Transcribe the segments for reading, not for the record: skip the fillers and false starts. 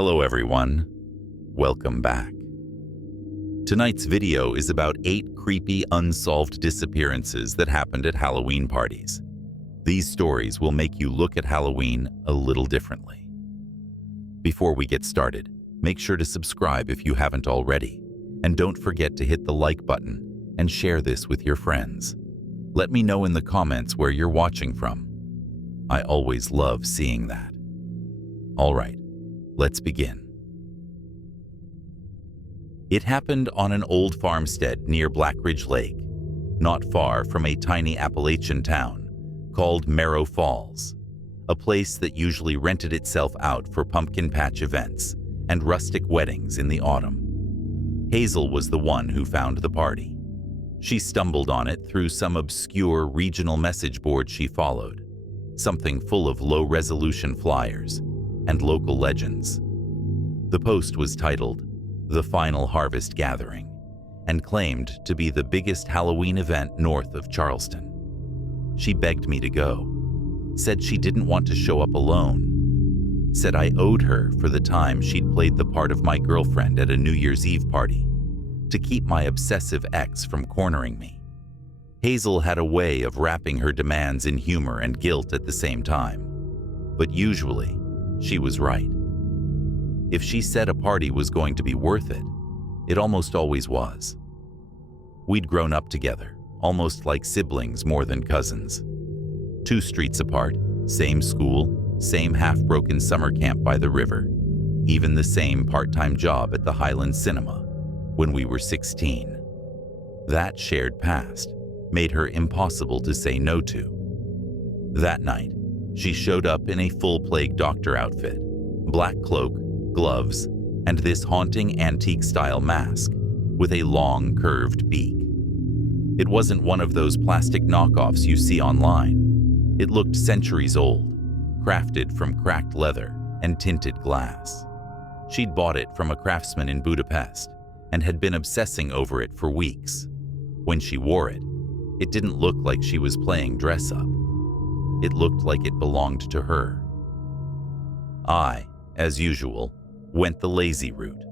Hello everyone, welcome back. Tonight's video is about 8 creepy unsolved disappearances that happened at Halloween parties. These stories will make you look at Halloween a little differently. Before we get started, make sure to subscribe if you haven't already, and don't forget to hit the like button and share this with your friends. Let me know in the comments where you're watching from. I always love seeing that. All right. Let's begin. It happened on an old farmstead near Black Ridge Lake, not far from a tiny Appalachian town called Merrow Falls, a place that usually rented itself out for pumpkin patch events and rustic weddings in the autumn. Hazel was the one who found the party. She stumbled on it through some obscure regional message board she followed, something full of low-resolution flyers and local legends. The post was titled, "The Final Harvest Gathering," and claimed to be the biggest Halloween event north of Charleston. She begged me to go, said she didn't want to show up alone, said I owed her for the time she'd played the part of my girlfriend at a New Year's Eve party, to keep my obsessive ex from cornering me. Hazel had a way of wrapping her demands in humor and guilt at the same time, but usually, she was right. If she said a party was going to be worth it, it almost always was. We'd grown up together, almost like siblings more than cousins. 2 streets apart, same school, same half-broken summer camp by the river, even the same part-time job at the Highland Cinema when we were 16. That shared past made her impossible to say no to. That night, she showed up in a full-plague doctor outfit, black cloak, gloves, and this haunting antique-style mask with a long, curved beak. It wasn't one of those plastic knockoffs you see online. It looked centuries old, crafted from cracked leather and tinted glass. She'd bought it from a craftsman in Budapest and had been obsessing over it for weeks. When she wore it, it didn't look like she was playing dress-up. It looked like it belonged to her. I, as usual, went the lazy route,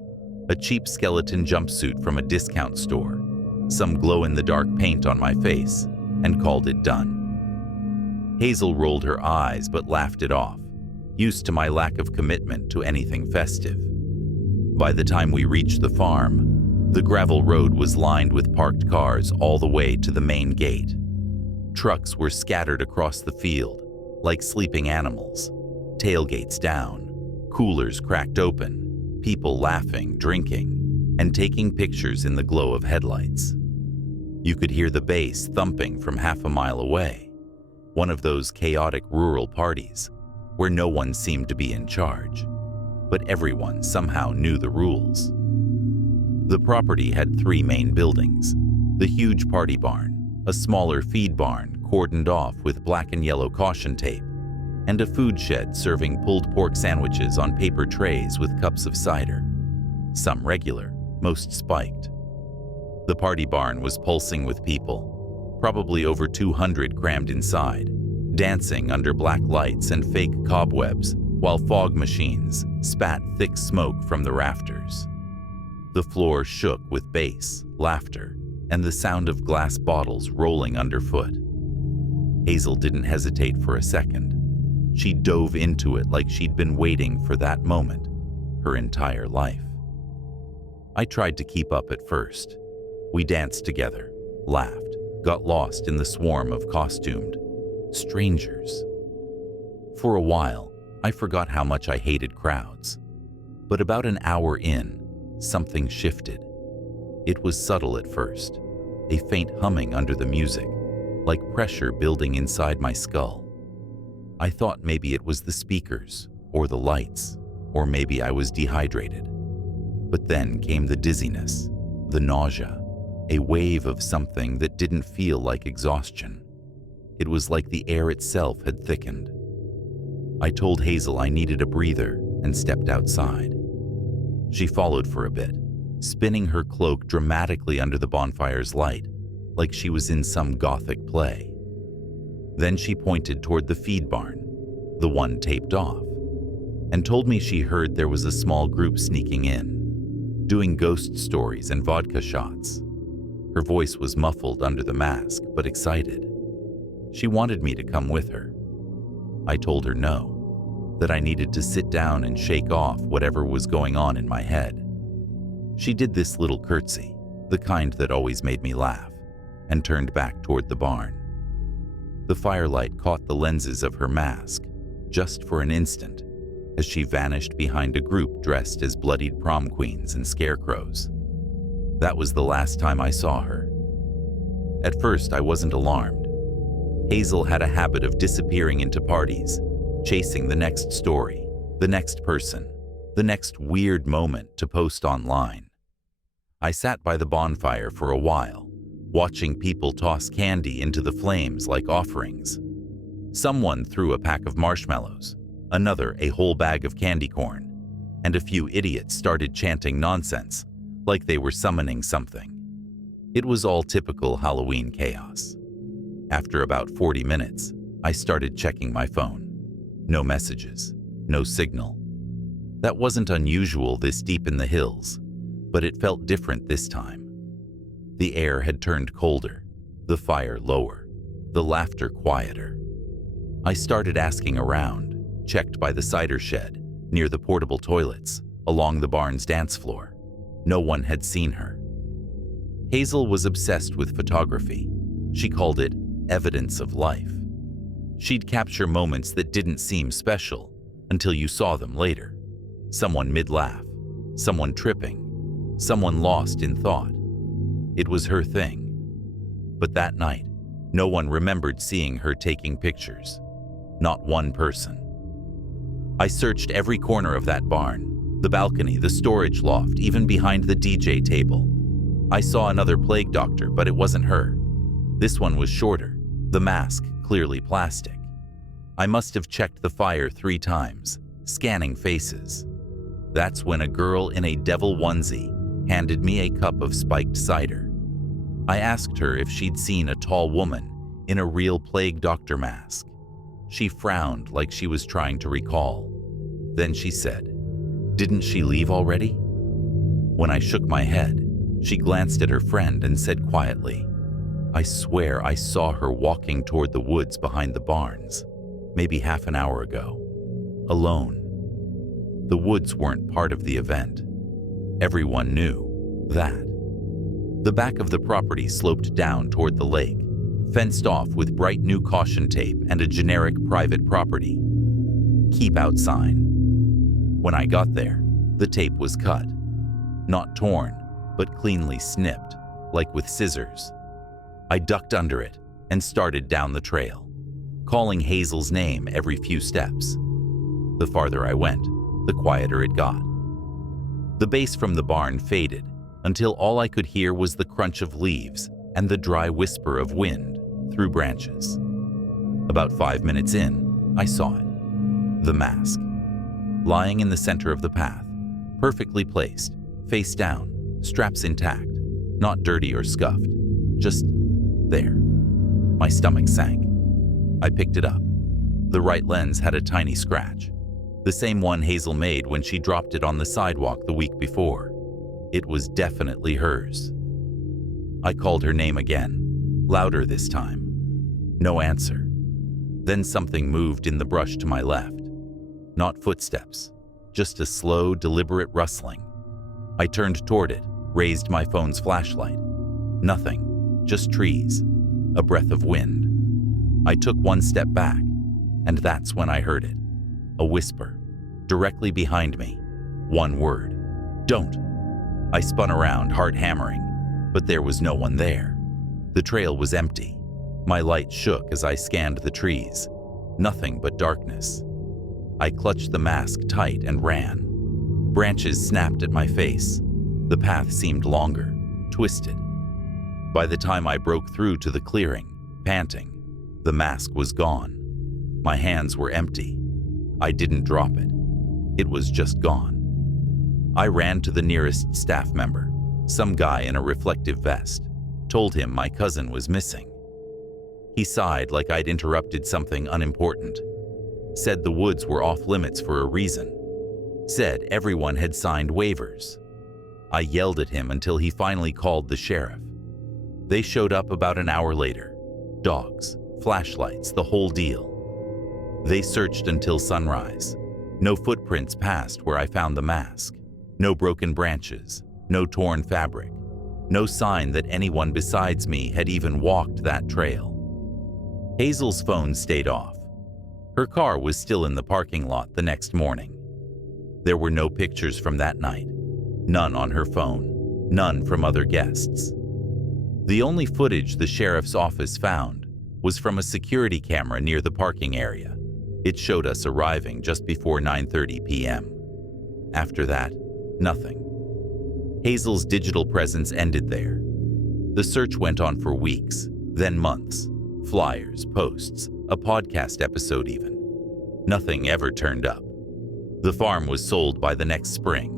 a cheap skeleton jumpsuit from a discount store, some glow-in-the-dark paint on my face, and called it done. Hazel rolled her eyes but laughed it off, used to my lack of commitment to anything festive. By the time we reached the farm, the gravel road was lined with parked cars all the way to the main gate. Trucks were scattered across the field, like sleeping animals, tailgates down, coolers cracked open, people laughing, drinking, and taking pictures in the glow of headlights. You could hear the bass thumping from half a mile away, one of those chaotic rural parties where no one seemed to be in charge, but everyone somehow knew the rules. The property had 3 main buildings: the huge party barn, a smaller feed barn cordoned off with black and yellow caution tape, and a food shed serving pulled pork sandwiches on paper trays with cups of cider, some regular, most spiked. The party barn was pulsing with people, probably over 200 crammed inside, dancing under black lights and fake cobwebs, while fog machines spat thick smoke from the rafters. The floor shook with bass, laughter, and the sound of glass bottles rolling underfoot. Hazel didn't hesitate for a second. She dove into it like she'd been waiting for that moment her entire life. I tried to keep up at first. We danced together, laughed, got lost in the swarm of costumed strangers. For a while, I forgot how much I hated crowds. But about an hour in, something shifted. It was subtle at first, a faint humming under the music, like pressure building inside my skull. I thought maybe it was the speakers, or the lights, or maybe I was dehydrated. But then came the dizziness, the nausea, a wave of something that didn't feel like exhaustion. It was like the air itself had thickened. I told Hazel I needed a breather and stepped outside. She followed for a bit, spinning her cloak dramatically under the bonfire's light, like she was in some gothic play. Then she pointed toward the feed barn, the one taped off. and told me she heard there was a small group sneaking in, doing ghost stories and vodka shots. Her voice was muffled under the mask, but excited. She wanted me to come with her. I told her no, that I needed to sit down and shake off whatever was going on in my head. She did this little curtsy, the kind that always made me laugh, and turned back toward the barn. The firelight caught the lenses of her mask, just for an instant, as she vanished behind a group dressed as bloodied prom queens and scarecrows. That was the last time I saw her. At first, I wasn't alarmed. Hazel had a habit of disappearing into parties, chasing the next story, the next person, the next weird moment to post online. I sat by the bonfire for a while, watching people toss candy into the flames like offerings. Someone threw a pack of marshmallows, another a whole bag of candy corn, and a few idiots started chanting nonsense, like they were summoning something. It was all typical Halloween chaos. After about 40 minutes, I started checking my phone. No messages, no signal. That wasn't unusual this deep in the hills, but it felt different this time. The air had turned colder, the fire lower, the laughter quieter. I started asking around, checked by the cider shed, near the portable toilets, along the barn's dance floor. No one had seen her. Hazel was obsessed with photography. She called it evidence of life. She'd capture moments that didn't seem special until you saw them later. Someone mid-laugh, someone tripping, someone lost in thought. It was her thing. But that night, no one remembered seeing her taking pictures. Not one person. I searched every corner of that barn, the balcony, the storage loft, even behind the DJ table. I saw another plague doctor, but it wasn't her. This one was shorter, the mask clearly plastic. I must have checked the fire 3 times, scanning faces. That's when a girl in a devil onesie handed me a cup of spiked cider. I asked her if she'd seen a tall woman in a real plague doctor mask. She frowned like she was trying to recall. Then she said, "Didn't she leave already?" When I shook my head, she glanced at her friend and said quietly, "I swear I saw her walking toward the woods behind the barns, maybe half an hour ago, alone." The woods weren't part of the event. Everyone knew that. The back of the property sloped down toward the lake, fenced off with bright new caution tape and a generic private property "Keep Out" sign. When I got there, the tape was cut. Not torn, but cleanly snipped, like with scissors. I ducked under it and started down the trail, calling Hazel's name every few steps. The farther I went, the quieter it got. The bass from the barn faded until all I could hear was the crunch of leaves and the dry whisper of wind through branches. About 5 minutes in, I saw it. The mask. Lying in the center of the path, perfectly placed, face down, straps intact, not dirty or scuffed, just there. My stomach sank. I picked it up. The right lens had a tiny scratch, the same one Hazel made when she dropped it on the sidewalk the week before. It was definitely hers. I called her name again, louder this time. No answer. Then something moved in the brush to my left. Not footsteps, just a slow, deliberate rustling. I turned toward it, raised my phone's flashlight. Nothing, just trees, a breath of wind. I took one step back, and that's when I heard it. A whisper, directly behind me. One word, "Don't." I spun around, heart hammering, but there was no one there. The trail was empty. My light shook as I scanned the trees. Nothing but darkness. I clutched the mask tight and ran. Branches snapped at my face. The path seemed longer, twisted. By the time I broke through to the clearing, panting, the mask was gone. My hands were empty. I didn't drop it. It was just gone. I ran to the nearest staff member, some guy in a reflective vest, told him my cousin was missing. He sighed like I'd interrupted something unimportant, said the woods were off limits for a reason, said everyone had signed waivers. I yelled at him until he finally called the sheriff. They showed up about an hour later. Dogs, flashlights, the whole deal. They searched until sunrise. No footprints passed where I found the mask. No broken branches, no torn fabric. No sign that anyone besides me had even walked that trail. Hazel's phone stayed off. Her car was still in the parking lot the next morning. There were no pictures from that night. None on her phone. None from other guests. The only footage the sheriff's office found was from a security camera near the parking area. It showed us arriving just before 9:30 p.m. After that, nothing. Hazel's digital presence ended there. The search went on for weeks, then months. Flyers, posts, a podcast episode even. Nothing ever turned up. The farm was sold by the next spring.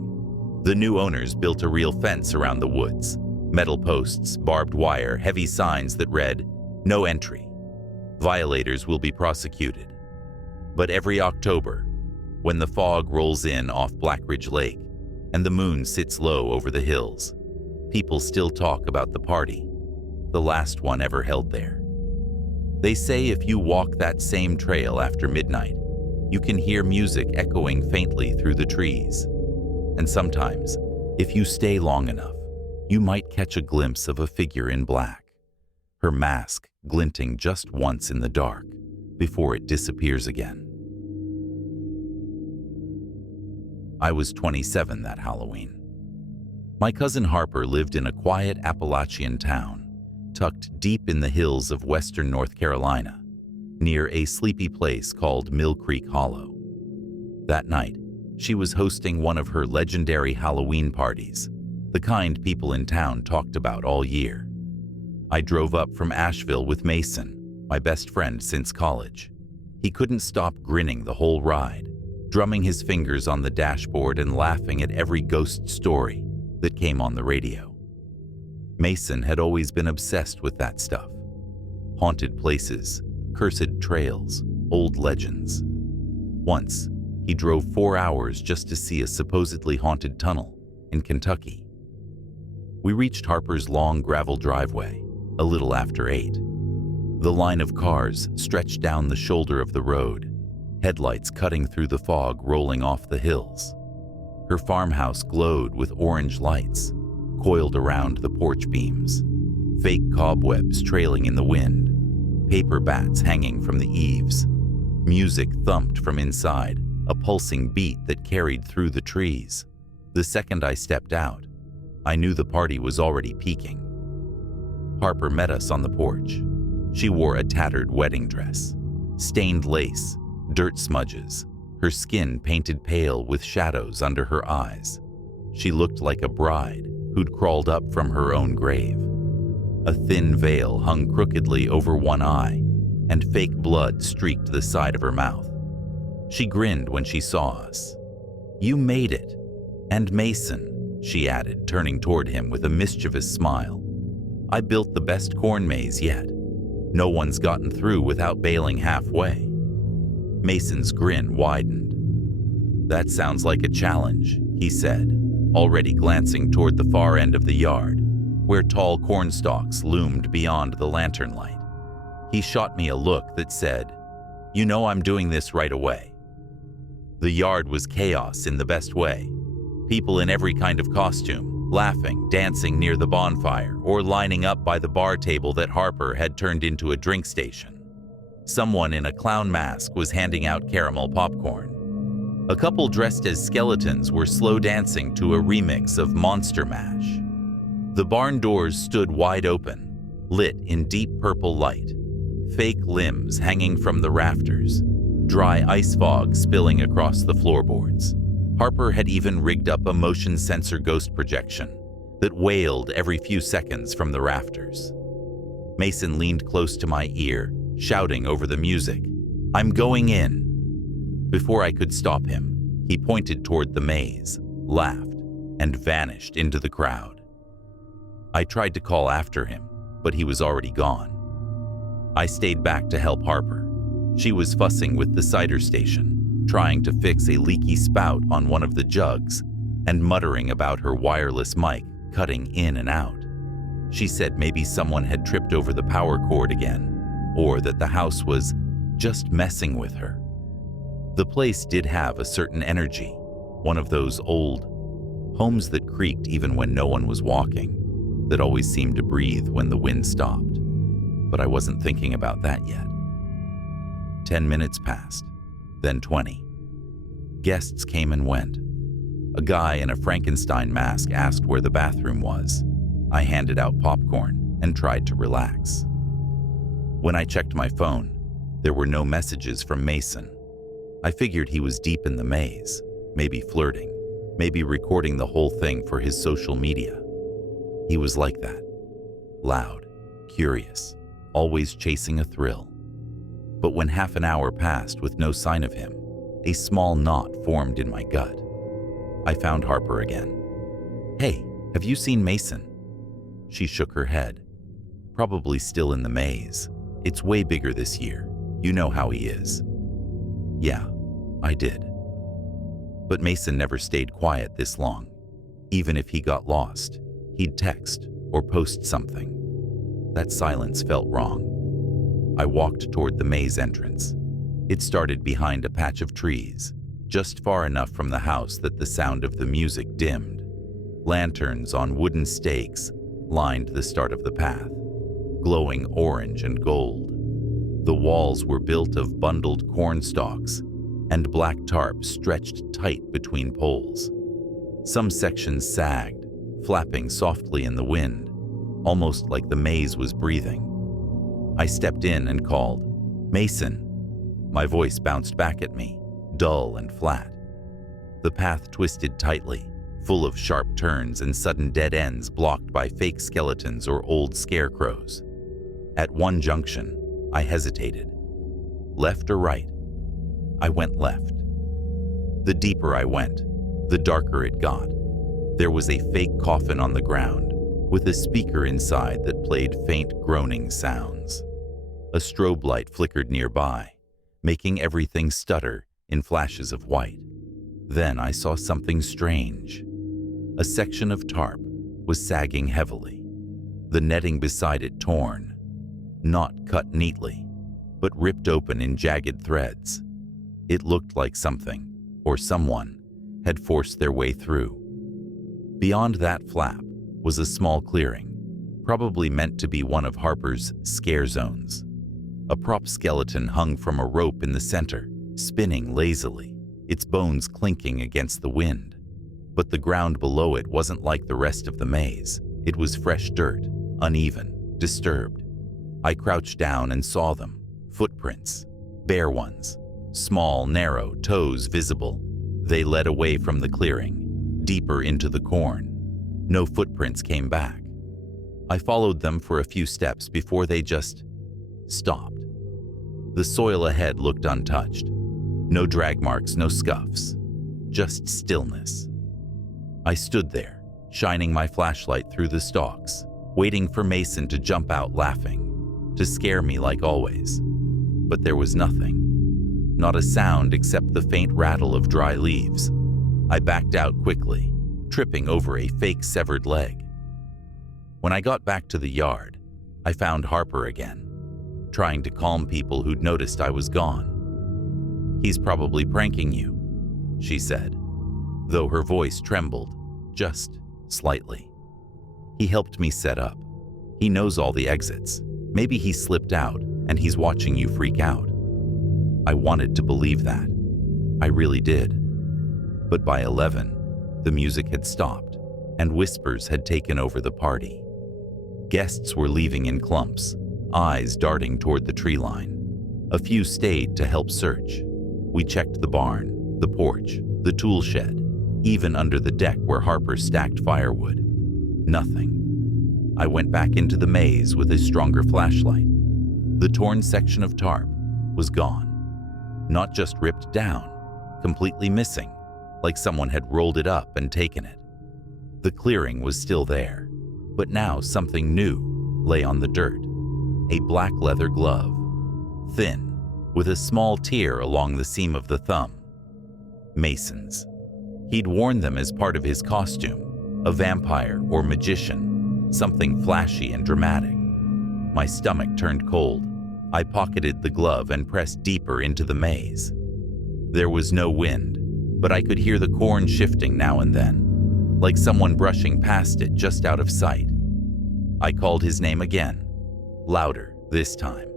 The new owners built a real fence around the woods. Metal posts, barbed wire, heavy signs that read, "No entry. Violators will be prosecuted." But every October, when the fog rolls in off Black Ridge Lake and the moon sits low over the hills, people still talk about the party, the last one ever held there. They say if you walk that same trail after midnight, you can hear music echoing faintly through the trees. And sometimes, if you stay long enough, you might catch a glimpse of a figure in black, her mask glinting just once in the dark before it disappears again. I was 27 that Halloween. My cousin Harper lived in a quiet Appalachian town, tucked deep in the hills of western North Carolina, near a sleepy place called Mill Creek Hollow. That night, she was hosting one of her legendary Halloween parties, the kind people in town talked about all year. I drove up from Asheville with Mason, my best friend since college. He couldn't stop grinning the whole ride, drumming his fingers on the dashboard and laughing at every ghost story that came on the radio. Mason had always been obsessed with that stuff. Haunted places, cursed trails, old legends. Once, he drove 4 hours just to see a supposedly haunted tunnel in Kentucky. We reached Harper's long gravel driveway a little after 8. The line of cars stretched down the shoulder of the road, headlights cutting through the fog rolling off the hills. Her farmhouse glowed with orange lights, coiled around the porch beams, fake cobwebs trailing in the wind, paper bats hanging from the eaves. Music thumped from inside, a pulsing beat that carried through the trees. The second I stepped out, I knew the party was already peaking. Harper met us on the porch. She wore a tattered wedding dress, stained lace, dirt smudges, her skin painted pale with shadows under her eyes. She looked like a bride who'd crawled up from her own grave. A thin veil hung crookedly over one eye, and fake blood streaked the side of her mouth. She grinned when she saw us. "You made it. And Mason," she added, turning toward him with a mischievous smile. "I built the best corn maze yet. No one's gotten through without bailing halfway." Mason's grin widened. "That sounds like a challenge," he said, already glancing toward the far end of the yard, where tall corn stalks loomed beyond the lantern light. He shot me a look that said, "You know I'm doing this right away." The yard was chaos in the best way. People in every kind of costume, laughing, dancing near the bonfire, or lining up by the bar table that Harper had turned into a drink station. Someone in a clown mask was handing out caramel popcorn. A couple dressed as skeletons were slow dancing to a remix of Monster Mash. The barn doors stood wide open, lit in deep purple light, fake limbs hanging from the rafters, dry ice fog spilling across the floorboards. Harper had even rigged up a motion sensor ghost projection that wailed every few seconds from the rafters. Mason leaned close to my ear, shouting over the music, "I'm going in." Before I could stop him, he pointed toward the maze, laughed, and vanished into the crowd. I tried to call after him, but he was already gone. I stayed back to help Harper. She was fussing with the cider station, trying to fix a leaky spout on one of the jugs and muttering about her wireless mic cutting in and out. She said maybe someone had tripped over the power cord again, or that the house was just messing with her. The place did have a certain energy, one of those old homes that creaked even when no one was walking, that always seemed to breathe when the wind stopped. But I wasn't thinking about that yet. 10 minutes passed, then 20. Guests came and went. A guy in a Frankenstein mask asked where the bathroom was. I handed out popcorn and tried to relax. When I checked my phone, there were no messages from Mason. I figured he was deep in the maze, maybe flirting, maybe recording the whole thing for his social media. He was like that. Loud, curious, always chasing a thrill. But when half an hour passed with no sign of him, a small knot formed in my gut. I found Harper again. "Hey, have you seen Mason?" She shook her head. "Probably still in the maze. It's way bigger this year. You know how he is." Yeah, I did. But Mason never stayed quiet this long. Even if he got lost, he'd text or post something. That silence felt wrong. I walked toward the maze entrance. It started behind a patch of trees, just far enough from the house that the sound of the music dimmed. Lanterns on wooden stakes lined the start of the path, glowing orange and gold. The walls were built of bundled corn stalks, and black tarp stretched tight between poles. Some sections sagged, flapping softly in the wind, almost like the maze was breathing. I stepped in and called, "Mason." My voice bounced back at me, dull and flat. The path twisted tightly, full of sharp turns and sudden dead ends blocked by fake skeletons or old scarecrows. At one junction, I hesitated. Left or right? I went left. The deeper I went, the darker it got. There was a fake coffin on the ground, with a speaker inside that played faint groaning sounds. A strobe light flickered nearby, making everything stutter in flashes of white. Then I saw something strange. A section of tarp was sagging heavily, the netting beside it torn, not cut neatly, but ripped open in jagged threads. It looked like something, or someone, had forced their way through. Beyond that flap was a small clearing, probably meant to be one of Harper's scare zones. A prop skeleton hung from a rope in the center, spinning lazily, its bones clinking against the wind. But the ground below it wasn't like the rest of the maze. It was fresh dirt, uneven, disturbed. I crouched down and saw them, footprints, bare ones, small, narrow, toes visible. They led away from the clearing, deeper into the corn. No footprints came back. I followed them for a few steps before they just stopped. The soil ahead looked untouched. No drag marks, no scuffs, just stillness. I stood there, shining my flashlight through the stalks, waiting for Mason to jump out laughing, to scare me like always. But there was nothing. Not a sound except the faint rattle of dry leaves. I backed out quickly, tripping over a fake severed leg. When I got back to the yard, I found Harper again, trying to calm people who'd noticed I was gone. "He's probably pranking you," she said, though her voice trembled, just slightly. "He helped me set up. He knows all the exits. Maybe he slipped out and he's watching you freak out." I wanted to believe that. I really did. But by 11, the music had stopped and whispers had taken over the party. Guests were leaving in clumps, eyes darting toward the tree line. A few stayed to help search. We checked the barn, the porch, the tool shed, even under the deck where Harper stacked firewood. Nothing. I went back into the maze with a stronger flashlight. The torn section of tarp was gone. Not just ripped down, completely missing, like someone had rolled it up and taken it. The clearing was still there, but now something new lay on the dirt. A black leather glove, thin, with a small tear along the seam of the thumb. Masons. He'd worn them as part of his costume, a vampire or magician, something flashy and dramatic. My stomach turned cold. I pocketed the glove and pressed deeper into the maze. There was no wind, but I could hear the corn shifting now and then, like someone brushing past it just out of sight. I called his name again, louder this time.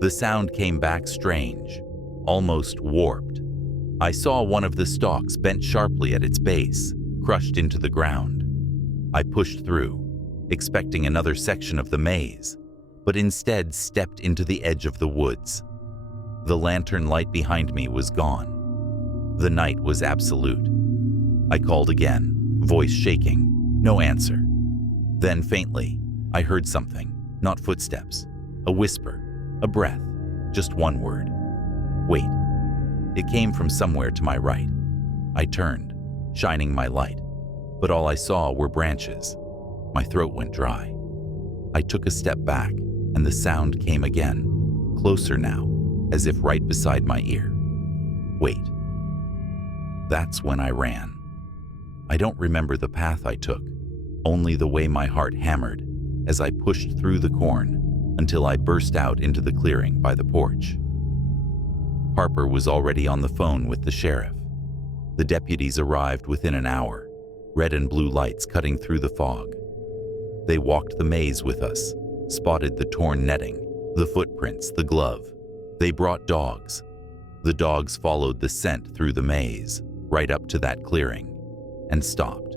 The sound came back strange, almost warped. I saw one of the stalks bent sharply at its base, crushed into the ground. I pushed through, expecting another section of the maze, but instead stepped into the edge of the woods. The lantern light behind me was gone. The night was absolute. I called again, voice shaking, no answer. Then faintly, I heard something, not footsteps, a whisper, a breath, just one word. Wait. It came from somewhere to my right. I turned, shining my light, but all I saw were branches. My throat went dry. I took a step back, and the sound came again, closer now, as if right beside my ear. Wait. That's when I ran. I don't remember the path I took, only the way my heart hammered as I pushed through the corn until I burst out into the clearing by the porch. Harper was already on the phone with the sheriff. The deputies arrived within an hour, red and blue lights cutting through the fog. They walked the maze with us, spotted the torn netting, the footprints, the glove. They brought dogs. The dogs followed the scent through the maze, right up to that clearing, and stopped.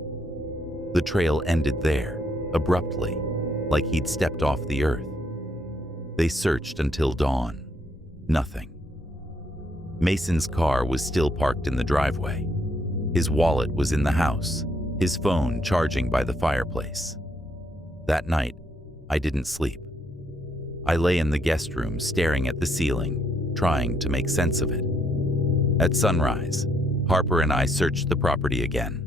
The trail ended there, abruptly, like he'd stepped off the earth. They searched until dawn. Nothing. Mason's car was still parked in the driveway. His wallet was in the house, his phone charging by the fireplace. That night, I didn't sleep. I lay in the guest room staring at the ceiling, trying to make sense of it. At sunrise, Harper and I searched the property again.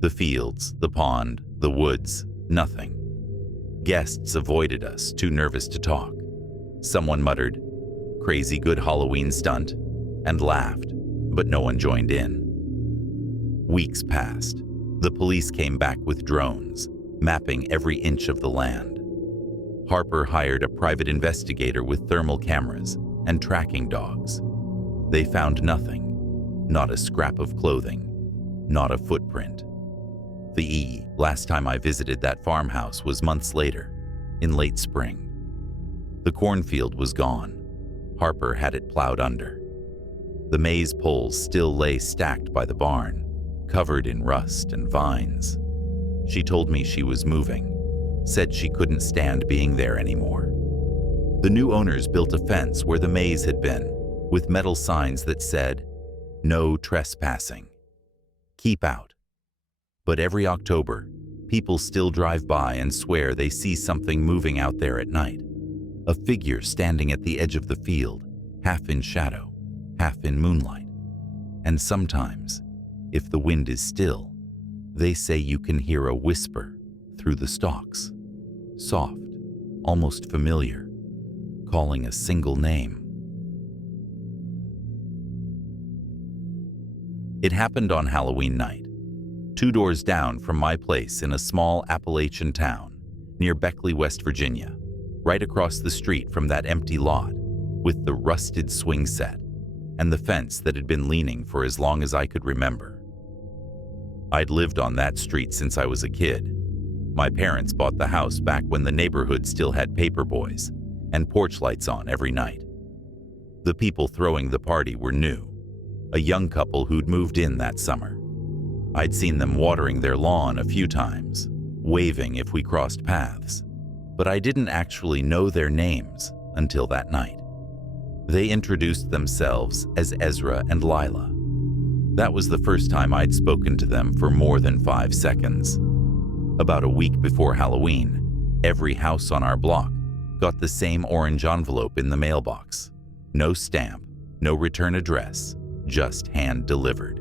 The fields, the pond, the woods, nothing. Guests avoided us, too nervous to talk. Someone muttered, "Crazy good Halloween stunt," and laughed, but no one joined in. Weeks passed. The police came back with drones, mapping every inch of the land. Harper hired a private investigator with thermal cameras and tracking dogs. They found nothing, not a scrap of clothing, not a footprint. The last time I visited that farmhouse was months later, in late spring. The cornfield was gone. Harper had it plowed under. The maize poles still lay stacked by the barn, covered in rust and vines. She told me she was moving, said she couldn't stand being there anymore. The new owners built a fence where the maze had been, with metal signs that said, "No trespassing. Keep out." But every October, people still drive by and swear they see something moving out there at night. A figure standing at the edge of the field, half in shadow, half in moonlight. And sometimes, if the wind is still, they say you can hear a whisper through the stalks, soft, almost familiar, calling a single name. It happened on Halloween night, 2 doors down from my place in a small Appalachian town near Beckley, West Virginia, right across the street from that empty lot with the rusted swing set and the fence that had been leaning for as long as I could remember. I'd lived on that street since I was a kid. My parents bought the house back when the neighborhood still had paper boys and porch lights on every night. The people throwing the party were new, a young couple who'd moved in that summer. I'd seen them watering their lawn a few times, waving if we crossed paths, but I didn't actually know their names until that night. They introduced themselves as Ezra and Lila. That was the first time I'd spoken to them for more than 5 seconds. About a week before Halloween, every house on our block got the same orange envelope in the mailbox. No stamp, no return address, just hand-delivered.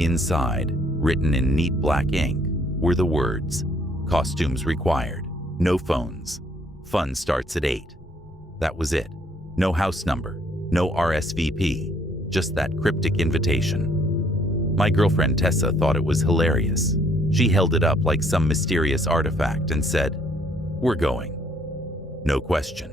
Inside, written in neat black ink, were the words, "Costumes required, no phones, fun starts at 8. That was it. No house number, no RSVP, just that cryptic invitation. My girlfriend Tessa thought it was hilarious. She held it up like some mysterious artifact and said, "We're going." No question.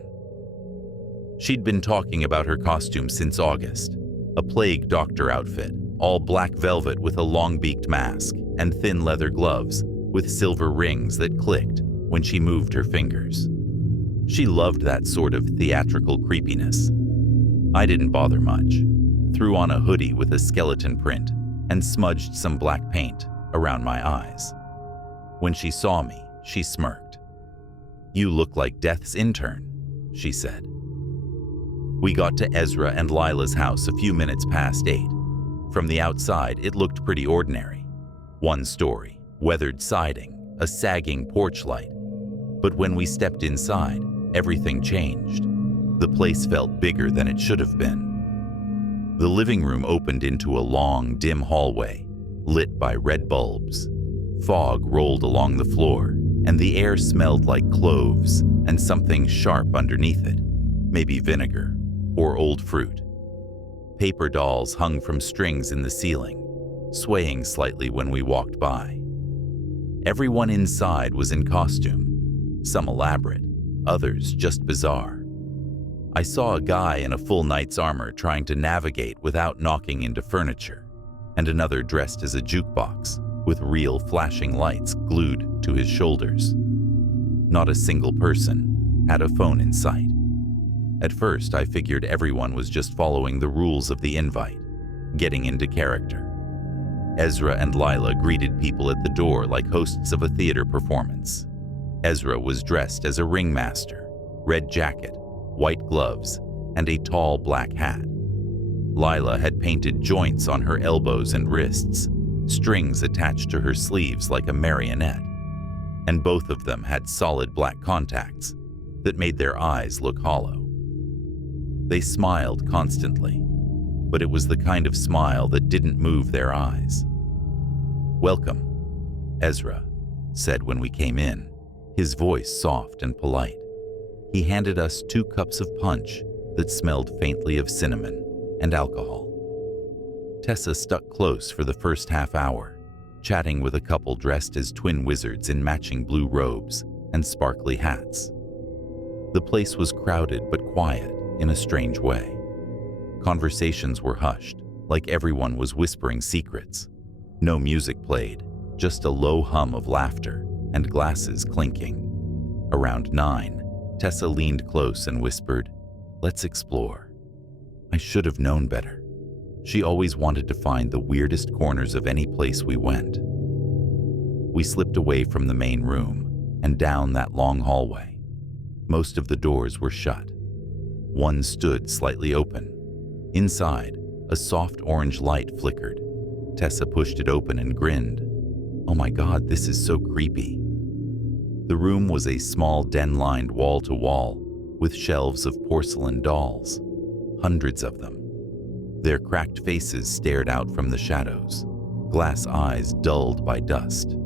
She'd been talking about her costume since August, a plague doctor outfit, all black velvet with a long-beaked mask and thin leather gloves with silver rings that clicked when she moved her fingers. She loved that sort of theatrical creepiness. I didn't bother much, threw on a hoodie with a skeleton print and smudged some black paint around my eyes. When she saw me, she smirked. "You look like Death's intern," she said. We got to Ezra and Lila's house a few minutes past 8. From the outside, it looked pretty ordinary. One story, weathered siding, a sagging porch light. But when we stepped inside, everything changed. The place felt bigger than it should have been. The living room opened into a long, dim hallway, lit by red bulbs. Fog rolled along the floor, and the air smelled like cloves and something sharp underneath it, maybe vinegar or old fruit. Paper dolls hung from strings in the ceiling, swaying slightly when we walked by. Everyone inside was in costume, some elaborate, others just bizarre. I saw a guy in a full knight's armor trying to navigate without knocking into furniture, and another dressed as a jukebox with real flashing lights glued to his shoulders. Not a single person had a phone in sight. At first, I figured everyone was just following the rules of the invite, getting into character. Ezra and Lila greeted people at the door like hosts of a theater performance. Ezra was dressed as a ringmaster, red jacket, white gloves, and a tall black hat. Lila had painted joints on her elbows and wrists, strings attached to her sleeves like a marionette, and both of them had solid black contacts that made their eyes look hollow. They smiled constantly, but it was the kind of smile that didn't move their eyes. "Welcome," Ezra said when we came in, his voice soft and polite. He handed us 2 cups of punch that smelled faintly of cinnamon and alcohol. Tessa stuck close for the first half hour, chatting with a couple dressed as twin wizards in matching blue robes and sparkly hats. The place was crowded but quiet in a strange way. Conversations were hushed, like everyone was whispering secrets. No music played, just a low hum of laughter and glasses clinking. Around 9, Tessa leaned close and whispered, "Let's explore." I should have known better. She always wanted to find the weirdest corners of any place we went. We slipped away from the main room and down that long hallway. Most of the doors were shut. One stood slightly open. Inside, a soft orange light flickered. Tessa pushed it open and grinned. "Oh my God, this is so creepy." The room was a small den-lined wall-to-wall with shelves of porcelain dolls, hundreds of them. Their cracked faces stared out from the shadows, glass eyes dulled by dust.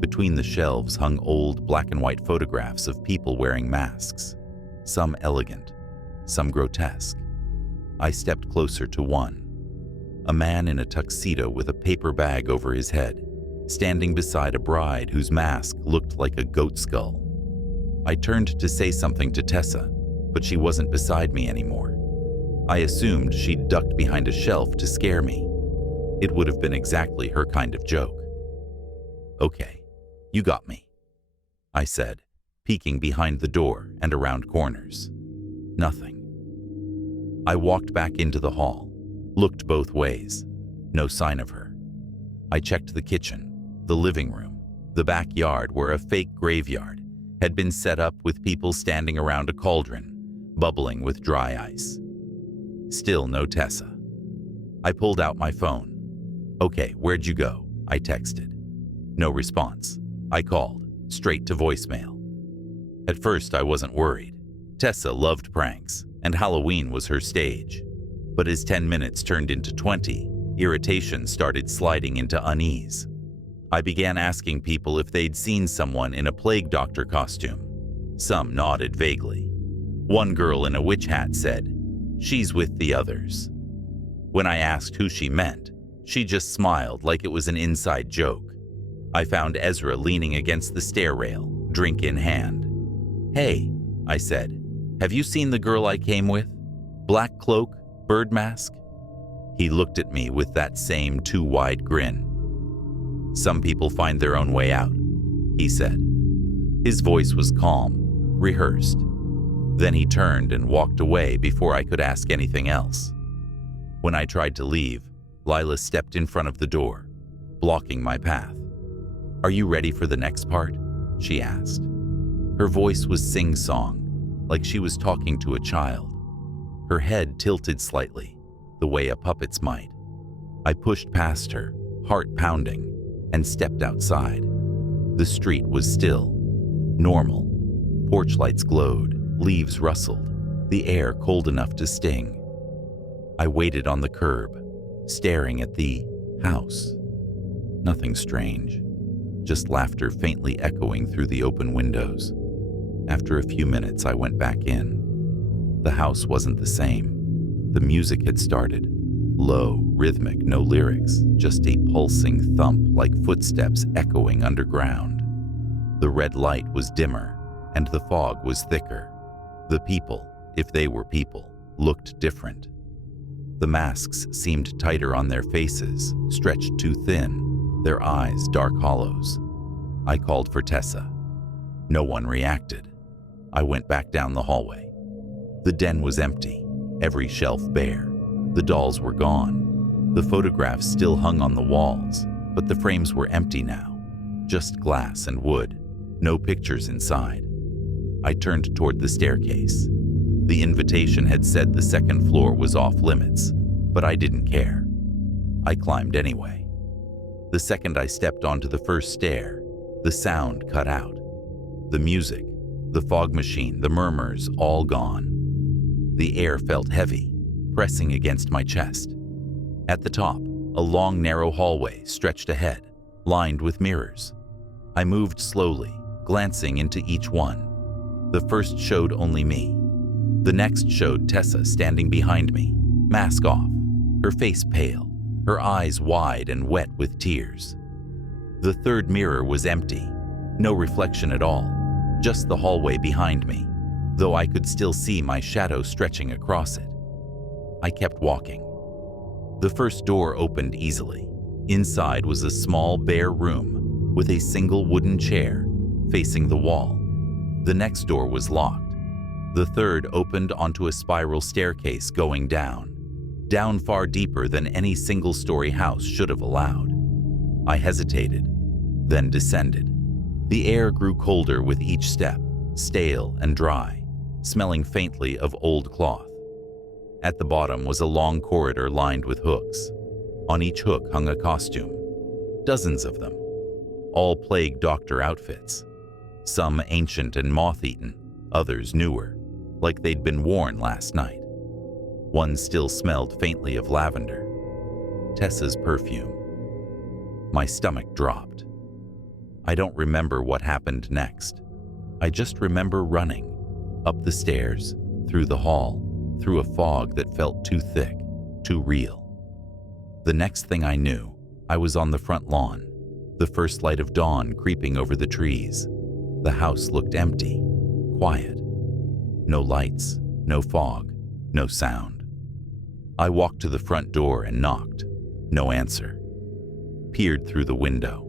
Between the shelves hung old black and white photographs of people wearing masks, some elegant, some grotesque. I stepped closer to one. A man in a tuxedo with a paper bag over his head, standing beside a bride whose mask looked like a goat skull. I turned to say something to Tessa, but she wasn't beside me anymore. I assumed she'd ducked behind a shelf to scare me. It would have been exactly her kind of joke. "Okay, you got me," I said, peeking behind the door and around corners. Nothing. I walked back into the hall, looked both ways. No sign of her. I checked the kitchen, the living room, the backyard where a fake graveyard had been set up with people standing around a cauldron, bubbling with dry ice. Still no Tessa. I pulled out my phone. "Okay, where'd you go?" I texted. No response. I called, straight to voicemail. At first, I wasn't worried. Tessa loved pranks, and Halloween was her stage. But as 10 minutes turned into 20, irritation started sliding into unease. I began asking people if they'd seen someone in a plague doctor costume. Some nodded vaguely. One girl in a witch hat said, "She's with the others." When I asked who she meant, She just smiled like it was an inside joke. I found Ezra leaning against the stair rail, drink in hand. "Hey," I said, "have you seen the girl I came with? Black cloak, bird mask?" He looked at me with that same too-wide grin. "Some people find their own way out," he said. His voice was calm, rehearsed. Then he turned and walked away before I could ask anything else. When I tried to leave, Lila stepped in front of the door, blocking my path. "Are you ready for the next part?" she asked. Her voice was sing-song, like she was talking to a child. Her head tilted slightly, the way a puppet's might. I pushed past her, heart pounding, and stepped outside. The street was still, normal. Porch lights glowed, leaves rustled, the air cold enough to sting. I waited on the curb, staring at the house. Nothing strange, just laughter faintly echoing through the open windows. After a few minutes, I went back in. The house wasn't the same. The music had started. Low, rhythmic, no lyrics, just a pulsing thump like footsteps echoing underground. The red light was dimmer, and the fog was thicker. The people, if they were people, looked different. The masks seemed tighter on their faces, stretched too thin, their eyes dark hollows. I called for Tessa. No one reacted. I went back down the hallway. The den was empty, every shelf bare. The dolls were gone. The photographs still hung on the walls, but the frames were empty now. Just glass and wood, no pictures inside. I turned toward the staircase. The invitation had said the second floor was off limits, but I didn't care. I climbed anyway. The second I stepped onto the first stair, the sound cut out. The music, the fog machine, the murmurs, all gone. The air felt heavy, pressing against my chest. At the top, a long, narrow hallway stretched ahead, lined with mirrors. I moved slowly, glancing into each one. The first showed only me. The next showed Tessa standing behind me, mask off, her face pale, her eyes wide and wet with tears. The third mirror was empty, no reflection at all, just the hallway behind me, though I could still see my shadow stretching across it. I kept walking. The first door opened easily. Inside was a small, bare room with a single wooden chair facing the wall. The next door was locked. The third opened onto a spiral staircase going down far deeper than any single-story house should have allowed. I hesitated, then descended. The air grew colder with each step, stale and dry, smelling faintly of old cloth. At the bottom was a long corridor lined with hooks. On each hook hung a costume, dozens of them, all plague doctor outfits. Some ancient and moth-eaten, others newer, like they'd been worn last night. One still smelled faintly of lavender, Tessa's perfume. My stomach dropped. I don't remember what happened next. I just remember running, up the stairs, through the hall, through a fog that felt too thick, too real. The next thing I knew, I was on the front lawn, the first light of dawn creeping over the trees. The house looked empty, quiet. No lights, no fog, no sound. I walked to the front door and knocked. No answer. Peered through the window.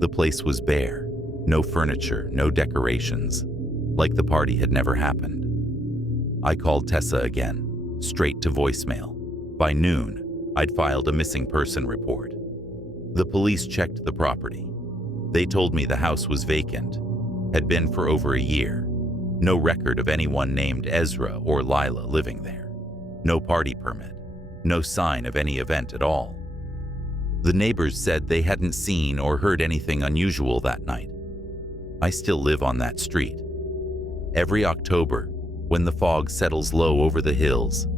The place was bare. No furniture, no decorations. Like the party had never happened. I called Tessa again, straight to voicemail. By noon, I'd filed a missing person report. The police checked the property. They told me the house was vacant, had been for over a year. No record of anyone named Ezra or Lila living there. No party permit. No sign of any event at all. The neighbors said they hadn't seen or heard anything unusual that night. I still live on that street. Every October, when the fog settles low over the hills,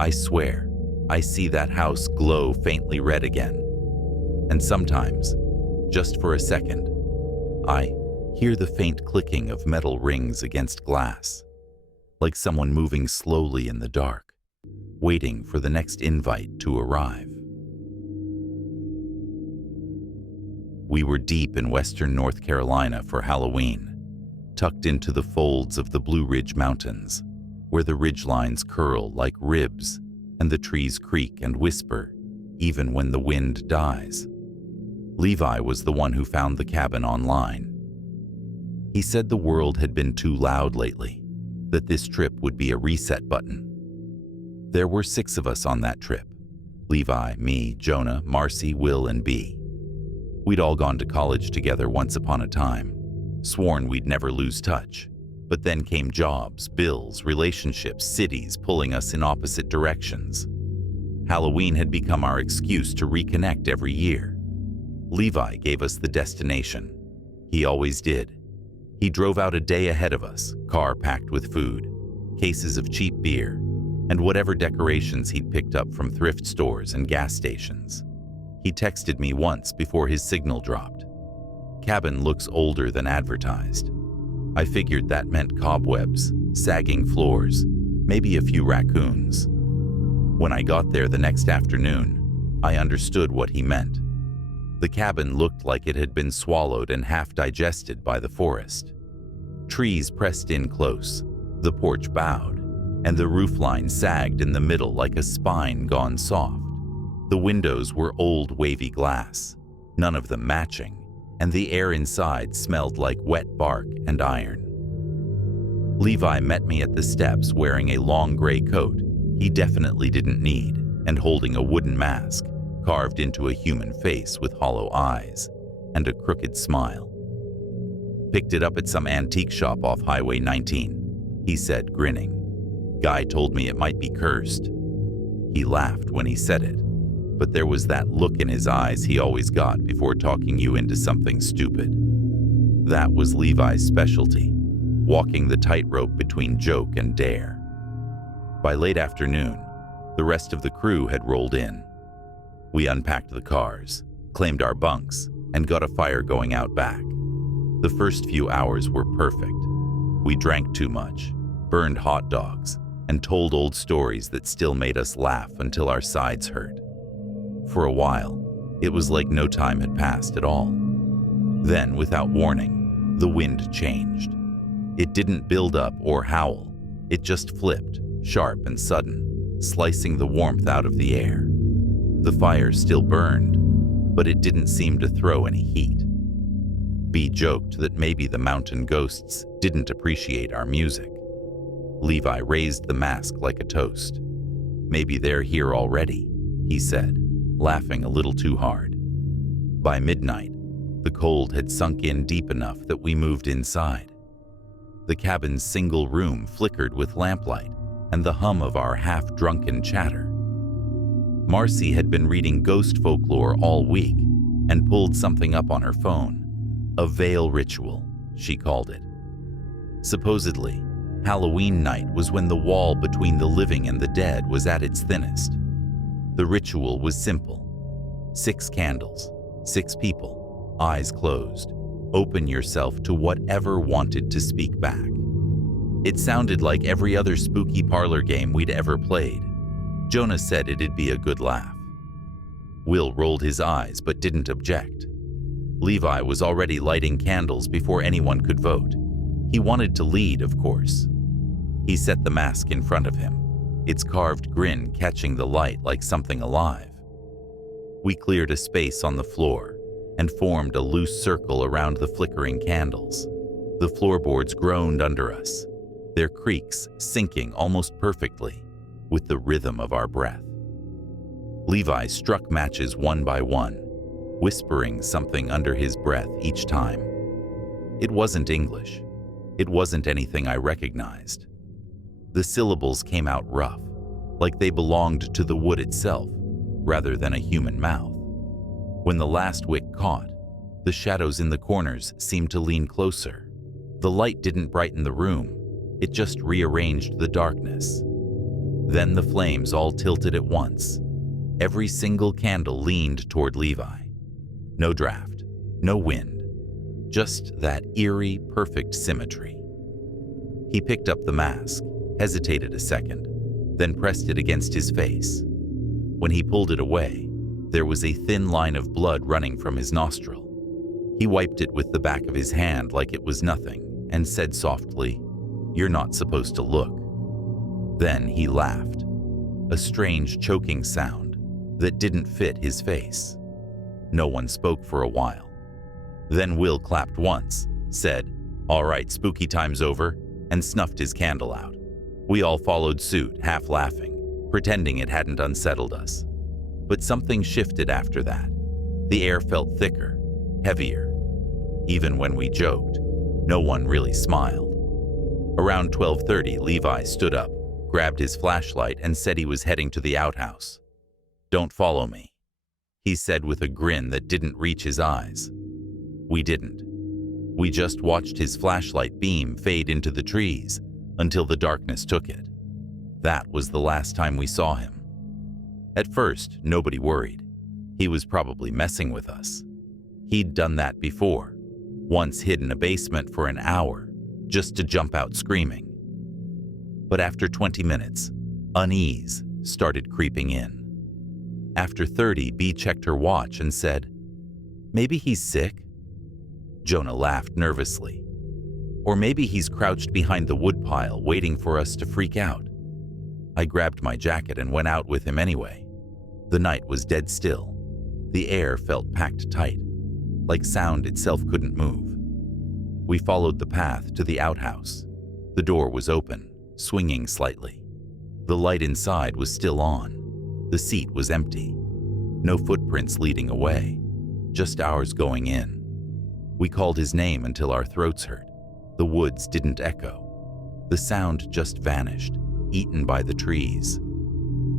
I swear, I see that house glow faintly red again. And sometimes, just for a second, I hear the faint clicking of metal rings against glass, like someone moving slowly in the dark, waiting for the next invite to arrive. We were deep in western North Carolina for Halloween, tucked into the folds of the Blue Ridge Mountains, where the ridgelines curl like ribs and the trees creak and whisper, even when the wind dies. Levi was the one who found the cabin online. He said the world had been too loud lately, that this trip would be a reset button. There were 6 of us on that trip: Levi, me, Jonah, Marcy, Will, and B. We'd all gone to college together once upon a time, sworn we'd never lose touch. But then came jobs, bills, relationships, cities pulling us in opposite directions. Halloween had become our excuse to reconnect every year. Levi gave us the destination. He always did. He drove out a day ahead of us, car packed with food, cases of cheap beer, and whatever decorations he'd picked up from thrift stores and gas stations. He texted me once before his signal dropped. "Cabin looks older than advertised." I figured that meant cobwebs, sagging floors, maybe a few raccoons. When I got there the next afternoon, I understood what he meant. The cabin looked like it had been swallowed and half digested by the forest. Trees pressed in close, the porch bowed, and the roofline sagged in the middle like a spine gone soft. The windows were old wavy glass, none of them matching, and the air inside smelled like wet bark and iron. Levi met me at the steps wearing a long gray coat he definitely didn't need, and holding a wooden mask carved into a human face with hollow eyes and a crooked smile. "Picked it up at some antique shop off Highway 19, he said, grinning. "Guy told me it might be cursed." He laughed when he said it, but there was that look in his eyes he always got before talking you into something stupid. That was Levi's specialty, walking the tightrope between joke and dare. By late afternoon, the rest of the crew had rolled in. We unpacked the cars, claimed our bunks, and got a fire going out back. The first few hours were perfect. We drank too much, burned hot dogs, and told old stories that still made us laugh until our sides hurt. For a while, it was like no time had passed at all. Then, without warning, the wind changed. It didn't build up or howl. It just flipped, sharp and sudden, slicing the warmth out of the air. The fire still burned, but it didn't seem to throw any heat. B joked that maybe the mountain ghosts didn't appreciate our music. Levi raised the mask like a toast. "Maybe they're here already," he said, laughing a little too hard. By midnight, the cold had sunk in deep enough that we moved inside. The cabin's single room flickered with lamplight and the hum of our half-drunken chatter. Marcy had been reading ghost folklore all week and pulled something up on her phone. A veil ritual, she called it. Supposedly, Halloween night was when the wall between the living and the dead was at its thinnest. The ritual was simple. 6 candles, 6 people, eyes closed. Open yourself to whatever wanted to speak back. It sounded like every other spooky parlor game we'd ever played. Jonah said it'd be a good laugh. Will rolled his eyes but didn't object. Levi was already lighting candles before anyone could vote. He wanted to lead, of course. He set the mask in front of him, its carved grin catching the light like something alive. We cleared a space on the floor and formed a loose circle around the flickering candles. The floorboards groaned under us, their creaks syncing almost perfectly with the rhythm of our breath. Levi struck matches one by one, whispering something under his breath each time. It wasn't English. It wasn't anything I recognized. The syllables came out rough, like they belonged to the wood itself, rather than a human mouth. When the last wick caught, the shadows in the corners seemed to lean closer. The light didn't brighten the room, it just rearranged the darkness. Then the flames all tilted at once. Every single candle leaned toward Levi. No draft, no wind, just that eerie, perfect symmetry. He picked up the mask, hesitated a second, then pressed it against his face. When he pulled it away, there was a thin line of blood running from his nostril. He wiped it with the back of his hand like it was nothing and said softly, "You're not supposed to look." Then he laughed, a strange choking sound that didn't fit his face. No one spoke for a while. Then Will clapped once, said, "All right, spooky time's over," and snuffed his candle out. We all followed suit, half laughing, pretending it hadn't unsettled us. But something shifted after that. The air felt thicker, heavier. Even when we joked, no one really smiled. Around 12:30, Levi stood up, grabbed his flashlight, and said he was heading to the outhouse. "Don't follow me," he said with a grin that didn't reach his eyes. We didn't. We just watched his flashlight beam fade into the trees until the darkness took it. That was the last time we saw him. At first, nobody worried. He was probably messing with us. He'd done that before, once hid in a basement for an hour, just to jump out screaming. But after 20 minutes, unease started creeping in. After 30, Bea checked her watch and said, "Maybe he's sick?" Jonah laughed nervously. "Or maybe he's crouched behind the woodpile waiting for us to freak out." I grabbed my jacket and went out with him anyway. The night was dead still. The air felt packed tight, like sound itself couldn't move. We followed the path to the outhouse. The door was open, swinging slightly. The light inside was still on. The seat was empty. No footprints leading away, just ours going in. We called his name until our throats hurt. The woods didn't echo. The sound just vanished, eaten by the trees.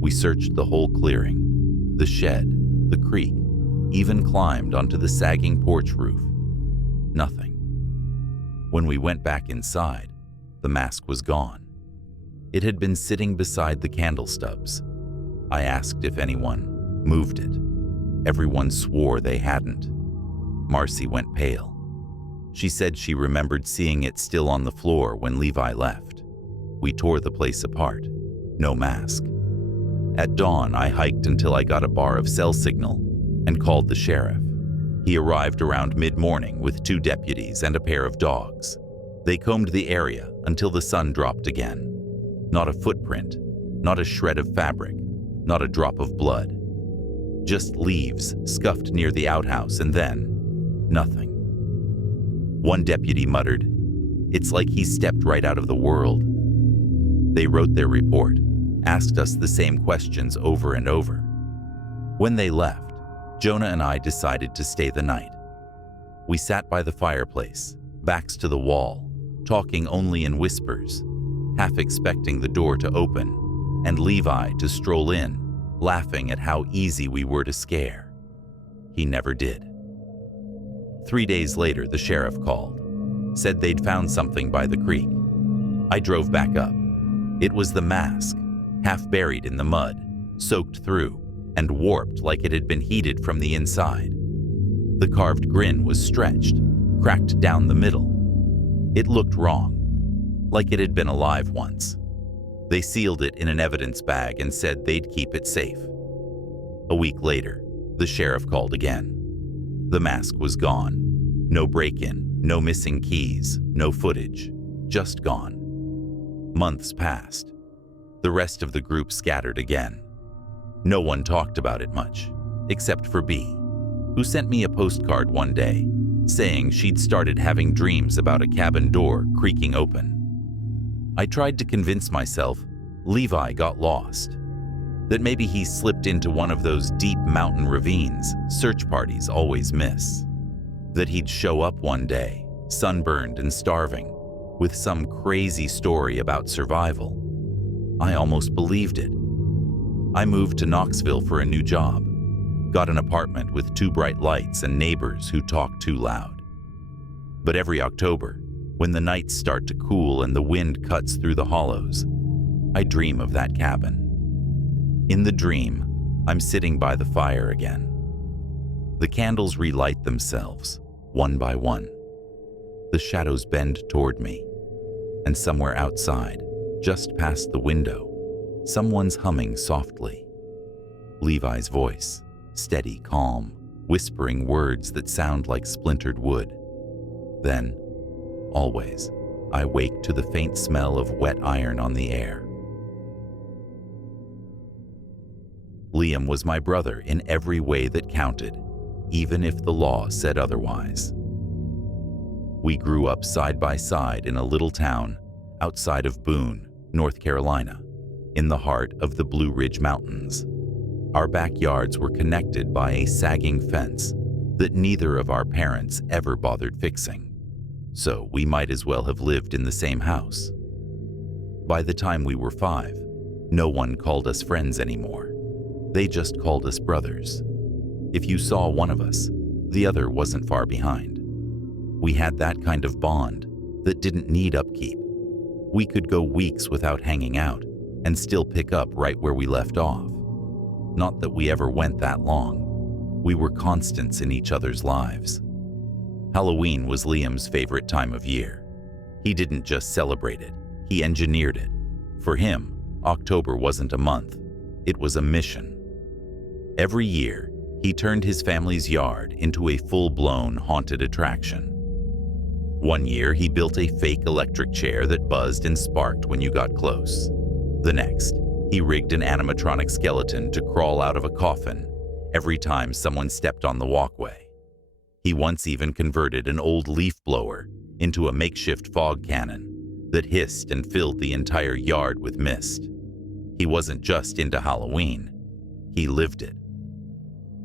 We searched the whole clearing, the shed, the creek, even climbed onto the sagging porch roof. Nothing. When we went back inside, the mask was gone. It had been sitting beside the candle stubs. I asked if anyone moved it. Everyone swore they hadn't. Marcy went pale. She said she remembered seeing it still on the floor when Levi left. We tore the place apart. No mask. At dawn, I hiked until I got a bar of cell signal and called the sheriff. He arrived around mid-morning with 2 deputies and a pair of dogs. They combed the area until the sun dropped again. Not a footprint, not a shred of fabric, not a drop of blood. Just leaves scuffed near the outhouse and then nothing. One deputy muttered, "It's like he stepped right out of the world." They wrote their report, asked us the same questions over and over. When they left, Jonah and I decided to stay the night. We sat by the fireplace, backs to the wall, talking only in whispers, half expecting the door to open and Levi to stroll in, laughing at how easy we were to scare. He never did. 3 days later, the sheriff called, said they'd found something by the creek. I drove back up. It was the mask, half buried in the mud, soaked through, and warped like it had been heated from the inside. The carved grin was stretched, cracked down the middle. It looked wrong, like it had been alive once. They sealed it in an evidence bag and said they'd keep it safe. A week later, the sheriff called again. The mask was gone. No break-in, no missing keys, no footage, just gone. Months passed. The rest of the group scattered again. No one talked about it much, except for Bea, who sent me a postcard one day, saying she'd started having dreams about a cabin door creaking open. I tried to convince myself Levi got lost, that maybe he slipped into one of those deep mountain ravines search parties always miss, that he'd show up one day, sunburned and starving, with some crazy story about survival. I almost believed it. I moved to Knoxville for a new job, got an apartment with 2 bright lights and neighbors who talked too loud. But every October, when the nights start to cool and the wind cuts through the hollows, I dream of that cabin. In the dream, I'm sitting by the fire again. The candles relight themselves, one by one. The shadows bend toward me, and somewhere outside, just past the window, someone's humming softly. Levi's voice, steady, calm, whispering words that sound like splintered wood. Then, always, I wake to the faint smell of wet iron on the air. Liam was my brother in every way that counted, even if the law said otherwise. We grew up side by side in a little town outside of Boone, North Carolina, in the heart of the Blue Ridge Mountains. Our backyards were connected by a sagging fence that neither of our parents ever bothered fixing, so we might as well have lived in the same house. By the time we were 5, no one called us friends anymore. They just called us brothers. If you saw one of us, the other wasn't far behind. We had that kind of bond that didn't need upkeep. We could go weeks without hanging out and still pick up right where we left off. Not that we ever went that long. We were constants in each other's lives. Halloween was Liam's favorite time of year. He didn't just celebrate it, he engineered it. For him, October wasn't a month, it was a mission. Every year, he turned his family's yard into a full-blown haunted attraction. One year, he built a fake electric chair that buzzed and sparked when you got close. The next, he rigged an animatronic skeleton to crawl out of a coffin every time someone stepped on the walkway. He once even converted an old leaf blower into a makeshift fog cannon that hissed and filled the entire yard with mist. He wasn't just into Halloween, he lived it.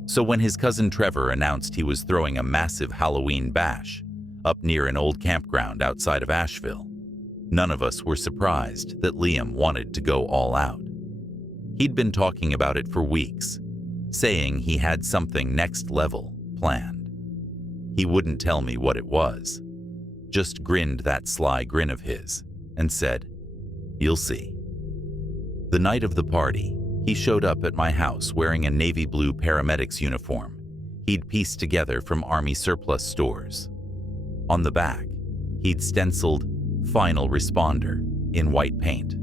So when his cousin Trevor announced he was throwing a massive Halloween bash up near an old campground outside of Asheville, none of us were surprised that Liam wanted to go all out. He'd been talking about it for weeks, saying he had something next level planned. He wouldn't tell me what it was, just grinned that sly grin of his and said, "You'll see." The night of the party, he showed up at my house wearing a navy blue paramedics uniform he'd pieced together from Army surplus stores. On the back, he'd stenciled "Final Responder" in white paint.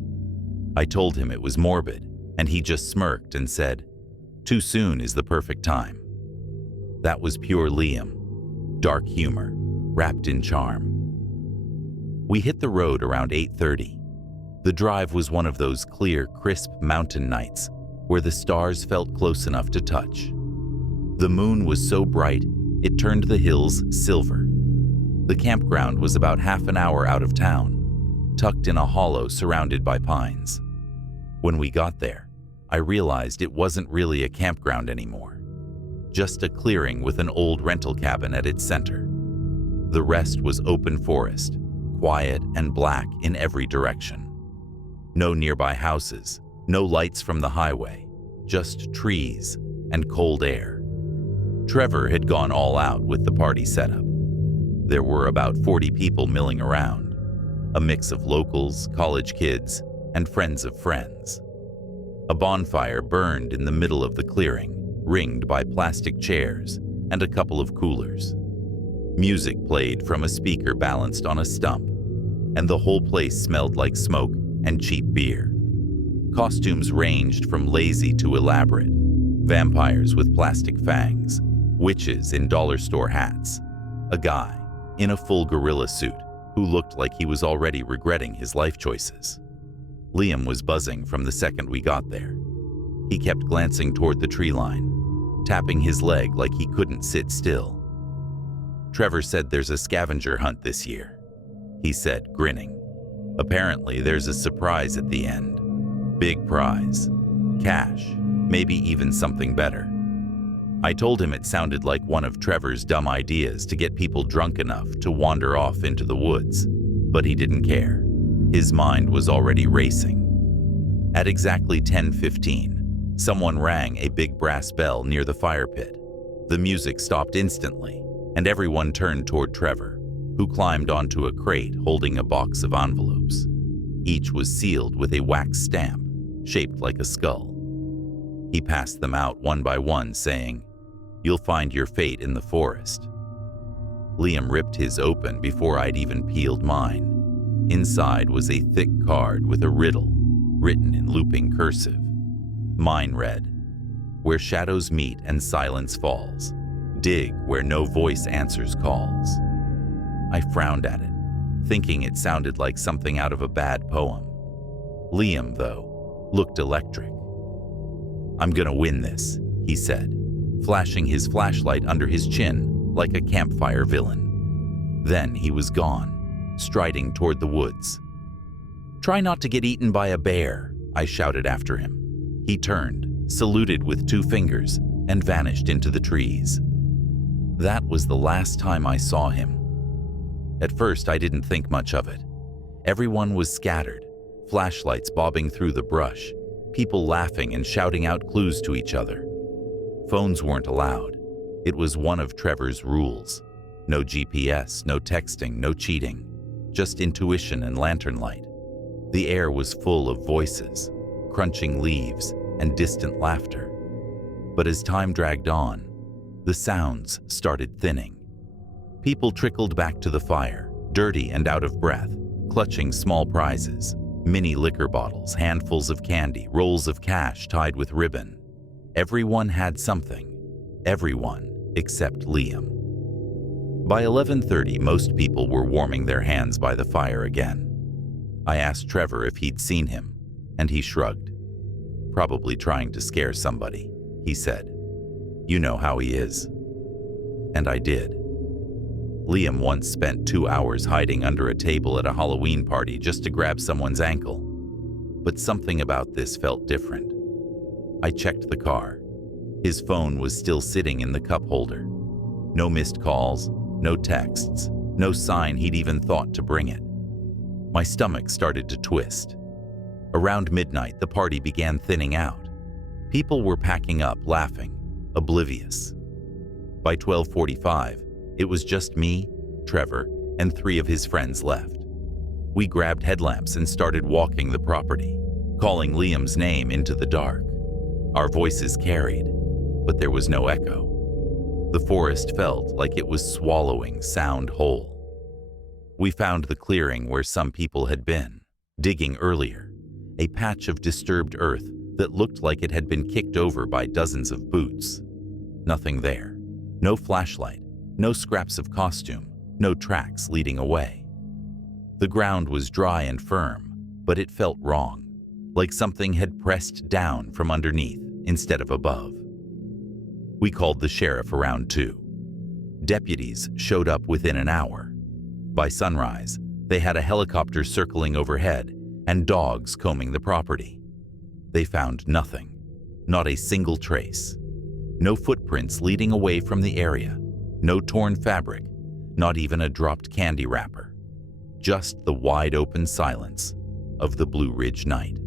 I told him it was morbid, and he just smirked and said, "Too soon is the perfect time." That was pure Liam, dark humor, wrapped in charm. We hit the road around 8:30. The drive was one of those clear, crisp mountain nights where the stars felt close enough to touch. The moon was so bright, it turned the hills silver. The campground was about half an hour out of town, tucked in a hollow surrounded by pines. When we got there, I realized it wasn't really a campground anymore, just a clearing with an old rental cabin at its center. The rest was open forest, quiet and black in every direction. No nearby houses, no lights from the highway, just trees and cold air. Trevor had gone all out with the party setup. There were about 40 people milling around, a mix of locals, college kids, and friends of friends. A bonfire burned in the middle of the clearing, ringed by plastic chairs and a couple of coolers. Music played from a speaker balanced on a stump, and the whole place smelled like smoke and cheap beer. Costumes ranged from lazy to elaborate: vampires with plastic fangs, witches in dollar store hats, a guy in a full gorilla suit who looked like he was already regretting his life choices. Liam was buzzing from the second we got there. He kept glancing toward the tree line, tapping his leg like he couldn't sit still. "Trevor said there's a scavenger hunt this year," he said, grinning. "Apparently there's a surprise at the end. Big prize. Cash, maybe even something better." I told him it sounded like one of Trevor's dumb ideas to get people drunk enough to wander off into the woods, but he didn't care. His mind was already racing. At exactly 10:15, someone rang a big brass bell near the fire pit. The music stopped instantly, and everyone turned toward Trevor, who climbed onto a crate holding a box of envelopes. Each was sealed with a wax stamp, shaped like a skull. He passed them out one by one, saying, "You'll find your fate in the forest." Liam ripped his open before I'd even peeled mine. Inside was a thick card with a riddle, written in looping cursive. Mine read, "Where shadows meet and silence falls, Dig where no voice answers calls. I frowned at it, thinking it sounded like something out of a bad poem. Liam, though, looked electric. "I'm gonna win this," he said, flashing his flashlight under his chin like a campfire villain. Then he was gone, striding toward the woods. "Try not to get eaten by a bear," I shouted after him. He turned, saluted with 2 fingers, and vanished into the trees. That was the last time I saw him. At first, I didn't think much of it. Everyone was scattered, flashlights bobbing through the brush, people laughing and shouting out clues to each other. Phones weren't allowed. It was one of Trevor's rules. No GPS, no texting, no cheating, just intuition and lantern light. The air was full of voices, crunching leaves, and distant laughter. But as time dragged on, the sounds started thinning. People trickled back to the fire, dirty and out of breath, clutching small prizes, mini liquor bottles, handfuls of candy, rolls of cash tied with ribbon. Everyone had something. Everyone except Liam. By 11:30, most people were warming their hands by the fire again. I asked Trevor if he'd seen him, and he shrugged. "Probably trying to scare somebody," he said. "You know how he is." And I did. Liam once spent 2 hours hiding under a table at a Halloween party just to grab someone's ankle. But something about this felt different. I checked the car. His phone was still sitting in the cup holder. No missed calls, no texts, no sign he'd even thought to bring it. My stomach started to twist. Around midnight, the party began thinning out. People were packing up, laughing, oblivious. By 12:45, it was just me, Trevor, and 3 of his friends left. We grabbed headlamps and started walking the property, calling Liam's name into the dark. Our voices carried, but there was no echo. The forest felt like it was swallowing sound whole. We found the clearing where some people had been, digging earlier, a patch of disturbed earth that looked like it had been kicked over by dozens of boots. Nothing there. No flashlight, no scraps of costume, no tracks leading away. The ground was dry and firm, but it felt wrong, like something had pressed down from underneath instead of above. We called the sheriff around 2. Deputies showed up within an hour. By sunrise, they had a helicopter circling overhead and dogs combing the property. They found nothing, not a single trace. No footprints leading away from the area, no torn fabric, not even a dropped candy wrapper. Just the wide-open silence of the Blue Ridge night.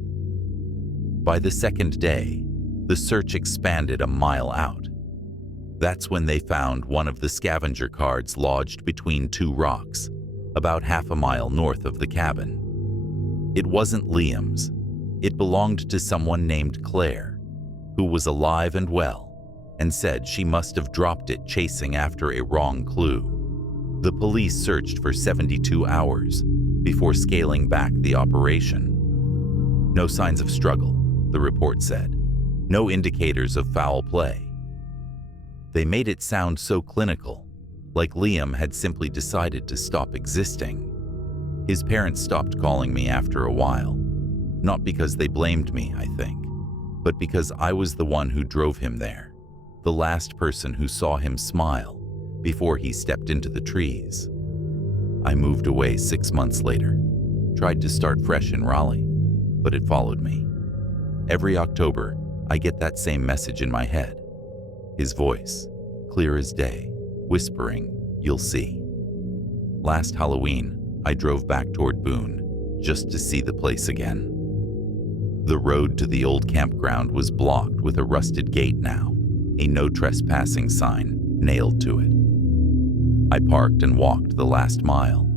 By the second day, the search expanded a mile out. That's when they found one of the scavenger cards lodged between 2 rocks, about half a mile north of the cabin. It wasn't Liam's. It belonged to someone named Claire, who was alive and well, and said she must have dropped it chasing after a wrong clue. The police searched for 72 hours before scaling back the operation. No signs of struggle, the report said. No indicators of foul play. They made it sound so clinical, like Liam had simply decided to stop existing. His parents stopped calling me after a while, not because they blamed me, I think, but because I was the one who drove him there, the last person who saw him smile before he stepped into the trees. I moved away 6 months later, tried to start fresh in Raleigh, but it followed me. Every October, I get that same message in my head. His voice, clear as day, whispering, "You'll see." Last Halloween, I drove back toward Boone, just to see the place again. The road to the old campground was blocked with a rusted gate now, a no trespassing sign nailed to it. I parked and walked the last mile.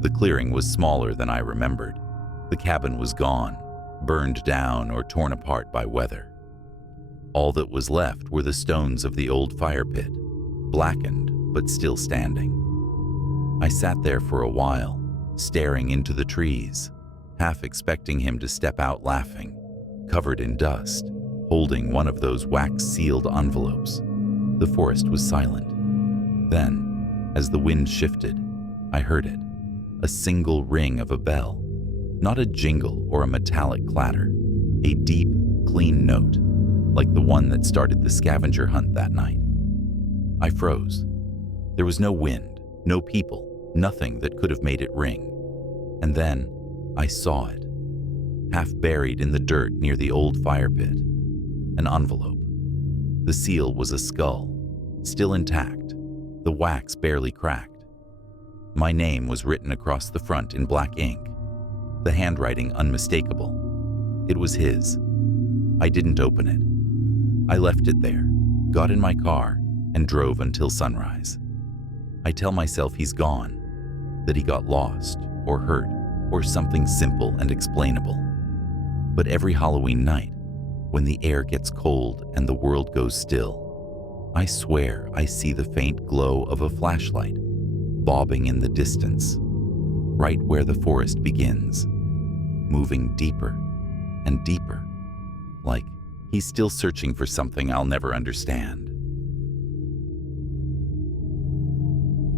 The clearing was smaller than I remembered. The cabin was gone, burned down or torn apart by weather. All that was left were the stones of the old fire pit, blackened but still standing. I sat there for a while, staring into the trees, half expecting him to step out laughing, covered in dust, holding one of those wax-sealed envelopes. The forest was silent. Then, as the wind shifted, I heard it. A single ring of a bell. Not a jingle or a metallic clatter. A deep, clean note, like the one that started the scavenger hunt that night. I froze. There was no wind, no people, nothing that could have made it ring. And then I saw it, half buried in the dirt near the old fire pit. An envelope. The seal was a skull, still intact, the wax barely cracked. My name was written across the front in black ink, the handwriting unmistakable. It was his. I didn't open it. I left it there, got in my car, and drove until sunrise. I tell myself he's gone, that he got lost, or hurt, or something simple and explainable. But every Halloween night, when the air gets cold and the world goes still, I swear I see the faint glow of a flashlight bobbing in the distance, right where the forest begins, moving deeper and deeper, like he's still searching for something I'll never understand.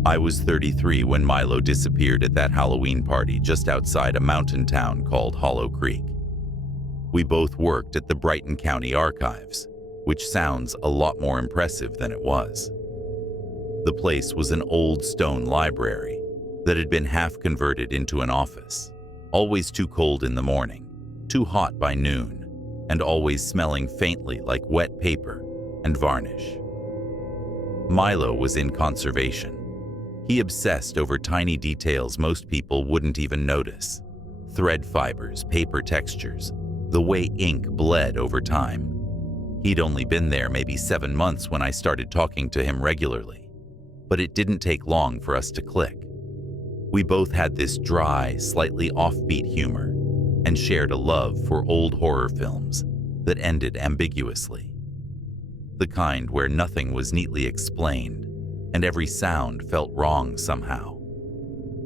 I was 33 when Milo disappeared at that Halloween party just outside a mountain town called Hollow Creek. We both worked at the Brighton County Archives, which sounds a lot more impressive than it was. The place was an old stone library that had been half converted into an office, always too cold in the morning, too hot by noon, and always smelling faintly like wet paper and varnish. Milo was in conservation. He obsessed over tiny details most people wouldn't even notice. Thread fibers, paper textures, the way ink bled over time. He'd only been there maybe 7 months when I started talking to him regularly, but it didn't take long for us to click. We both had this dry, slightly offbeat humor and shared a love for old horror films that ended ambiguously. The kind where nothing was neatly explained and every sound felt wrong somehow.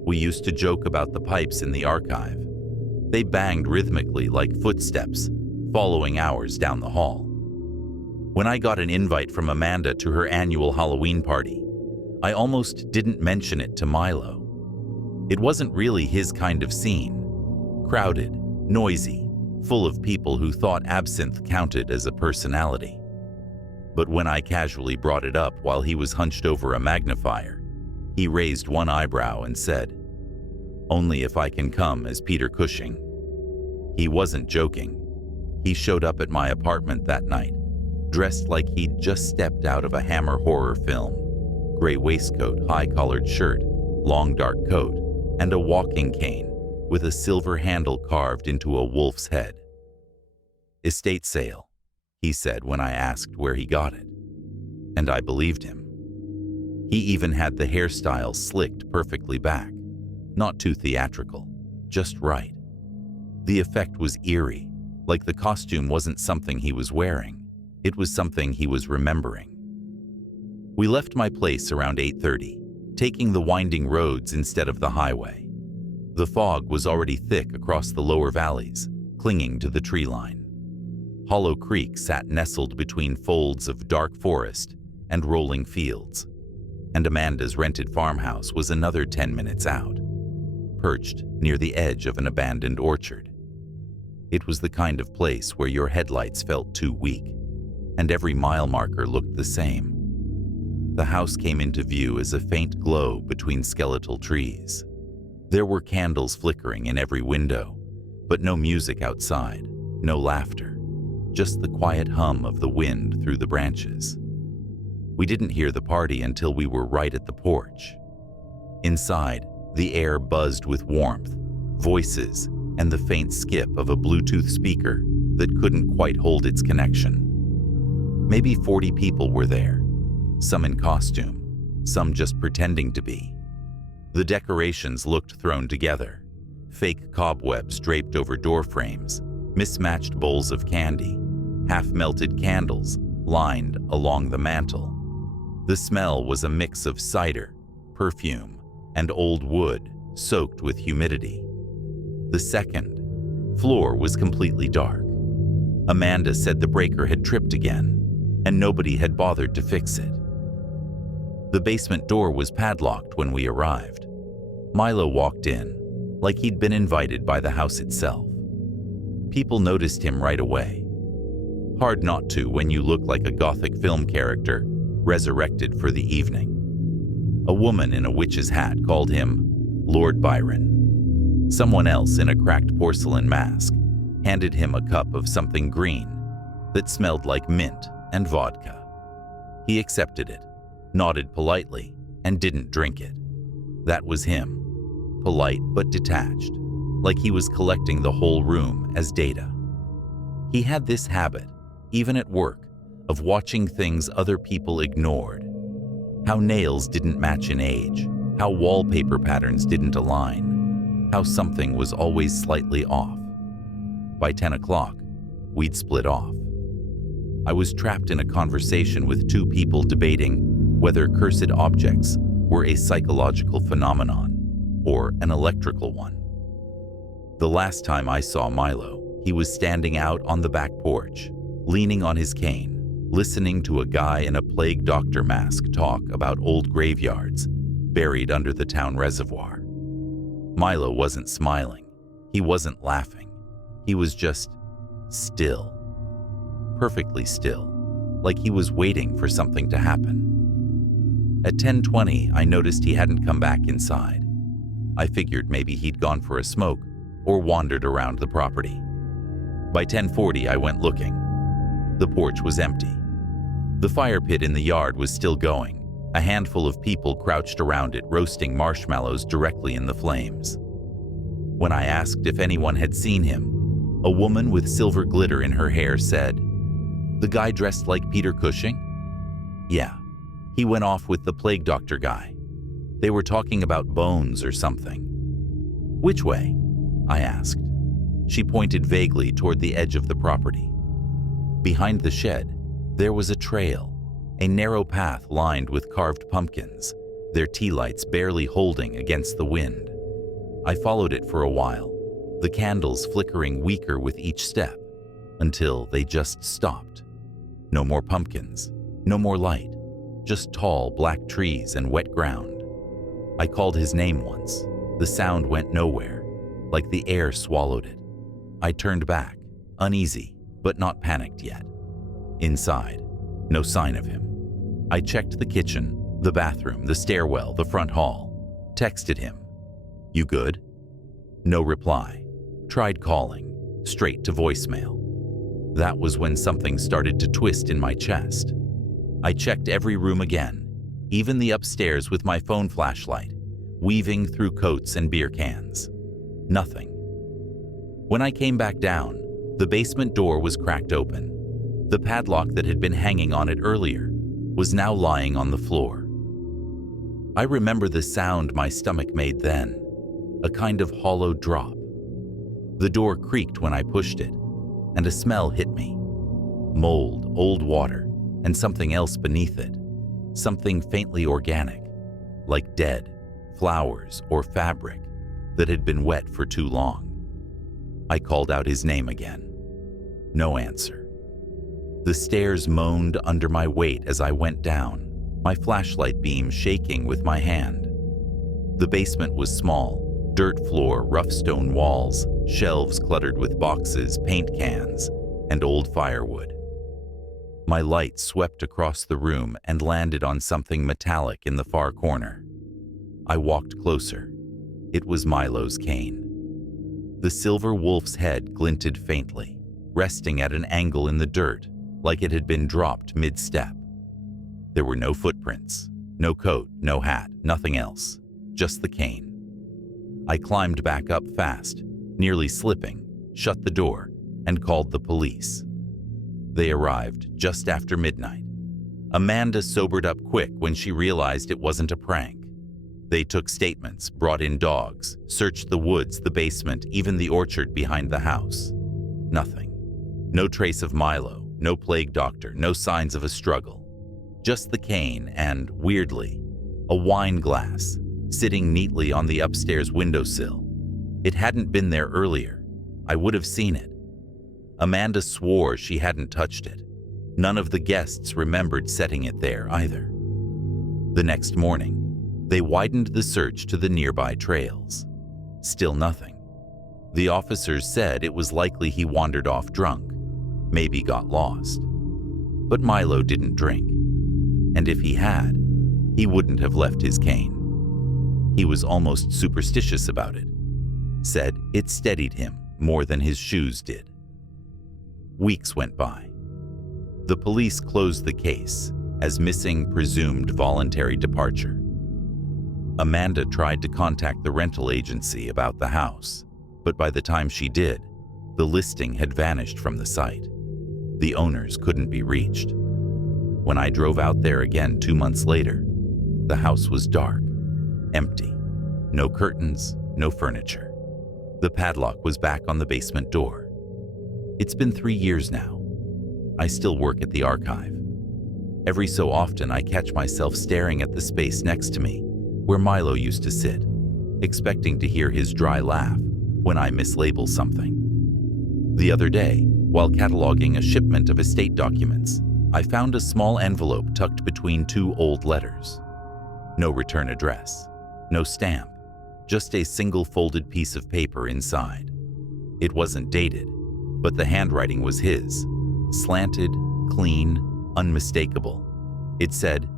We used to joke about the pipes in the archive. They banged rhythmically like footsteps, following ours down the hall. When I got an invite from Amanda to her annual Halloween party, I almost didn't mention it to Milo. It wasn't really his kind of scene. Crowded, noisy, full of people who thought absinthe counted as a personality. But when I casually brought it up while he was hunched over a magnifier, he raised one eyebrow and said, "Only if I can come as Peter Cushing." He wasn't joking. He showed up at my apartment that night, dressed like he'd just stepped out of a Hammer horror film. Gray waistcoat, high-collared shirt, long dark coat, and a walking cane with a silver handle carved into a wolf's head. "Estate sale," he said when I asked where he got it. And I believed him. He even had the hairstyle slicked perfectly back. Not too theatrical, just right. The effect was eerie, like the costume wasn't something he was wearing. It was something he was remembering. We left my place around 8:30, taking the winding roads instead of the highway. The fog was already thick across the lower valleys, clinging to the tree line. Hollow Creek sat nestled between folds of dark forest and rolling fields, and Amanda's rented farmhouse was another 10 minutes out, perched near the edge of an abandoned orchard. It was the kind of place where your headlights felt too weak, and every mile marker looked the same. The house came into view as a faint glow between skeletal trees. There were candles flickering in every window, but no music outside, no laughter. Just the quiet hum of the wind through the branches. We didn't hear the party until we were right at the porch. Inside, the air buzzed with warmth, voices, and the faint skip of a Bluetooth speaker that couldn't quite hold its connection. Maybe 40 people were there, some in costume, some just pretending to be. The decorations looked thrown together, fake cobwebs draped over door frames, mismatched bowls of candy, half-melted candles lined along the mantel. The smell was a mix of cider, perfume, and old wood soaked with humidity. The second floor was completely dark. Amanda said the breaker had tripped again, and nobody had bothered to fix it. The basement door was padlocked when we arrived. Milo walked in, like he'd been invited by the house itself. People noticed him right away. Hard not to when you look like a gothic film character, resurrected for the evening. A woman in a witch's hat called him Lord Byron. Someone else in a cracked porcelain mask handed him a cup of something green that smelled like mint and vodka. He accepted it, nodded politely, and didn't drink it. That was him, polite but detached, like he was collecting the whole room as data. He had this habit, even at work, of watching things other people ignored. How nails didn't match in age, how wallpaper patterns didn't align, how something was always slightly off. By 10 o'clock, we'd split off. I was trapped in a conversation with two people debating whether cursed objects were a psychological phenomenon or an electrical one. The last time I saw Milo, he was standing out on the back porch, leaning on his cane, listening to a guy in a plague doctor mask talk about old graveyards buried under the town reservoir. Milo wasn't smiling. He wasn't laughing. He was just still. Perfectly still, like he was waiting for something to happen. At 10:20, I noticed he hadn't come back inside. I figured maybe he'd gone for a smoke or wandered around the property. By 10:40, I went looking. The porch was empty. The fire pit in the yard was still going. A handful of people crouched around it, roasting marshmallows directly in the flames. When I asked if anyone had seen him, a woman with silver glitter in her hair said, "The guy dressed like Peter Cushing?" "Yeah, he went off with the plague doctor guy. They were talking about bones or something." "Which way?" I asked. She pointed vaguely toward the edge of the property. Behind the shed, there was a trail, a narrow path lined with carved pumpkins, their tea lights barely holding against the wind. I followed it for a while, the candles flickering weaker with each step, until they just stopped. No more pumpkins, no more light, just tall black trees and wet ground. I called his name once. The sound went nowhere, like the air swallowed it. I turned back, uneasy, but not panicked yet. Inside, no sign of him. I checked the kitchen, the bathroom, the stairwell, the front hall. Texted him, "You good?" No reply. Tried calling, straight to voicemail. That was when something started to twist in my chest. I checked every room again, even the upstairs with my phone flashlight, weaving through coats and beer cans. Nothing. When I came back down, the basement door was cracked open. The padlock that had been hanging on it earlier was now lying on the floor. I remember the sound my stomach made then, a kind of hollow drop. The door creaked when I pushed it, and a smell hit me. Mold, old water, and something else beneath it. Something faintly organic, like dead, flowers, or fabric that had been wet for too long. I called out his name again. No answer. The stairs moaned under my weight as I went down, my flashlight beam shaking with my hand. The basement was small, dirt floor, rough stone walls, shelves cluttered with boxes, paint cans, and old firewood. My light swept across the room and landed on something metallic in the far corner. I walked closer. It was Milo's cane. The silver wolf's head glinted faintly, resting at an angle in the dirt, like it had been dropped mid-step. There were no footprints, no coat, no hat, nothing else, just the cane. I climbed back up fast, nearly slipping, shut the door, and called the police. They arrived just after midnight. Amanda sobered up quick when she realized it wasn't a prank. They took statements, brought in dogs, searched the woods, the basement, even the orchard behind the house. Nothing. No trace of Milo, no plague doctor, no signs of a struggle. Just the cane and, weirdly, a wine glass sitting neatly on the upstairs windowsill. It hadn't been there earlier. I would have seen it. Amanda swore she hadn't touched it. None of the guests remembered setting it there either. The next morning, they widened the search to the nearby trails. Still nothing. The officers said it was likely he wandered off drunk, maybe got lost. But Milo didn't drink, and if he had, he wouldn't have left his cane. He was almost superstitious about it, said it steadied him more than his shoes did. Weeks went by. The police closed the case as missing presumed voluntary departure. Amanda tried to contact the rental agency about the house, but by the time she did, the listing had vanished from the site. The owners couldn't be reached. When I drove out there again 2 months later, the house was dark, empty, no curtains, no furniture. The padlock was back on the basement door. It's been 3 years now. I still work at the archive. Every so often I catch myself staring at the space next to me, where Milo used to sit, expecting to hear his dry laugh when I mislabel something. The other day, while cataloging a shipment of estate documents, I found a small envelope tucked between 2 old letters. No return address, no stamp, just a single folded piece of paper inside. It wasn't dated, but the handwriting was his, slanted, clean, unmistakable. It said,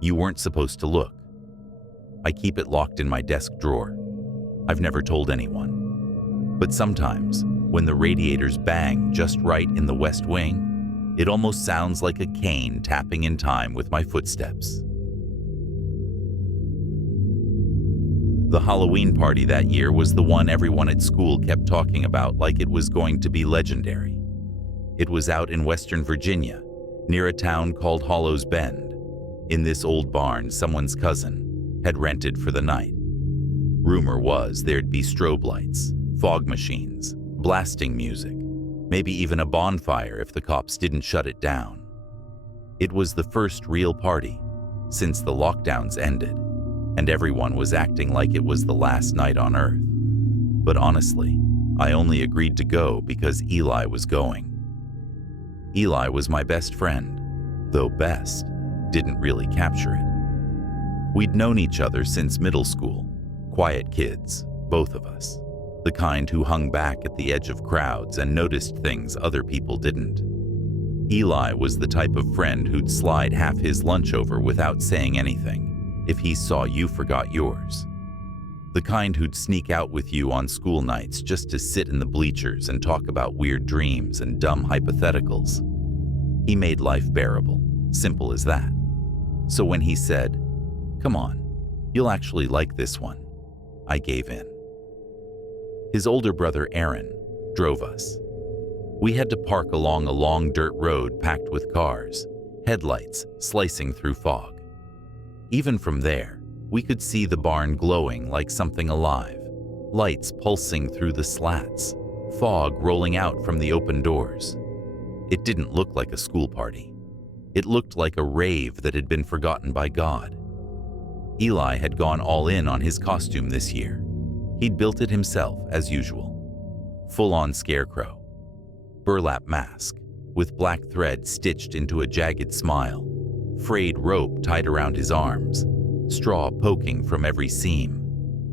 "You weren't supposed to look." I keep it locked in my desk drawer. I've never told anyone. But sometimes, when the radiators bang just right in the West Wing, it almost sounds like a cane tapping in time with my footsteps. The Halloween party that year was the one everyone at school kept talking about like it was going to be legendary. It was out in Western Virginia, near a town called Hollows Bend, in this old barn someone's cousin had rented for the night. Rumor was there'd be strobe lights, fog machines, blasting music, maybe even a bonfire if the cops didn't shut it down. It was the first real party since the lockdowns ended, and everyone was acting like it was the last night on Earth. But honestly, I only agreed to go because Eli was going. Eli was my best friend, though best didn't really capture it. We'd known each other since middle school, quiet kids, both of us, the kind who hung back at the edge of crowds and noticed things other people didn't. Eli was the type of friend who'd slide half his lunch over without saying anything if he saw you forgot yours. The kind who'd sneak out with you on school nights just to sit in the bleachers and talk about weird dreams and dumb hypotheticals. He made life bearable, simple as that. So when he said, "Come on, you'll actually like this one," I gave in. His older brother Aaron drove us. We had to park along a long dirt road packed with cars, headlights slicing through fog. Even from there, we could see the barn glowing like something alive, lights pulsing through the slats, fog rolling out from the open doors. It didn't look like a school party. It looked like a rave that had been forgotten by God. Eli had gone all in on his costume this year. He'd built it himself, as usual. Full-on scarecrow. Burlap mask, with black thread stitched into a jagged smile. Frayed rope tied around his arms. Straw poking from every seam.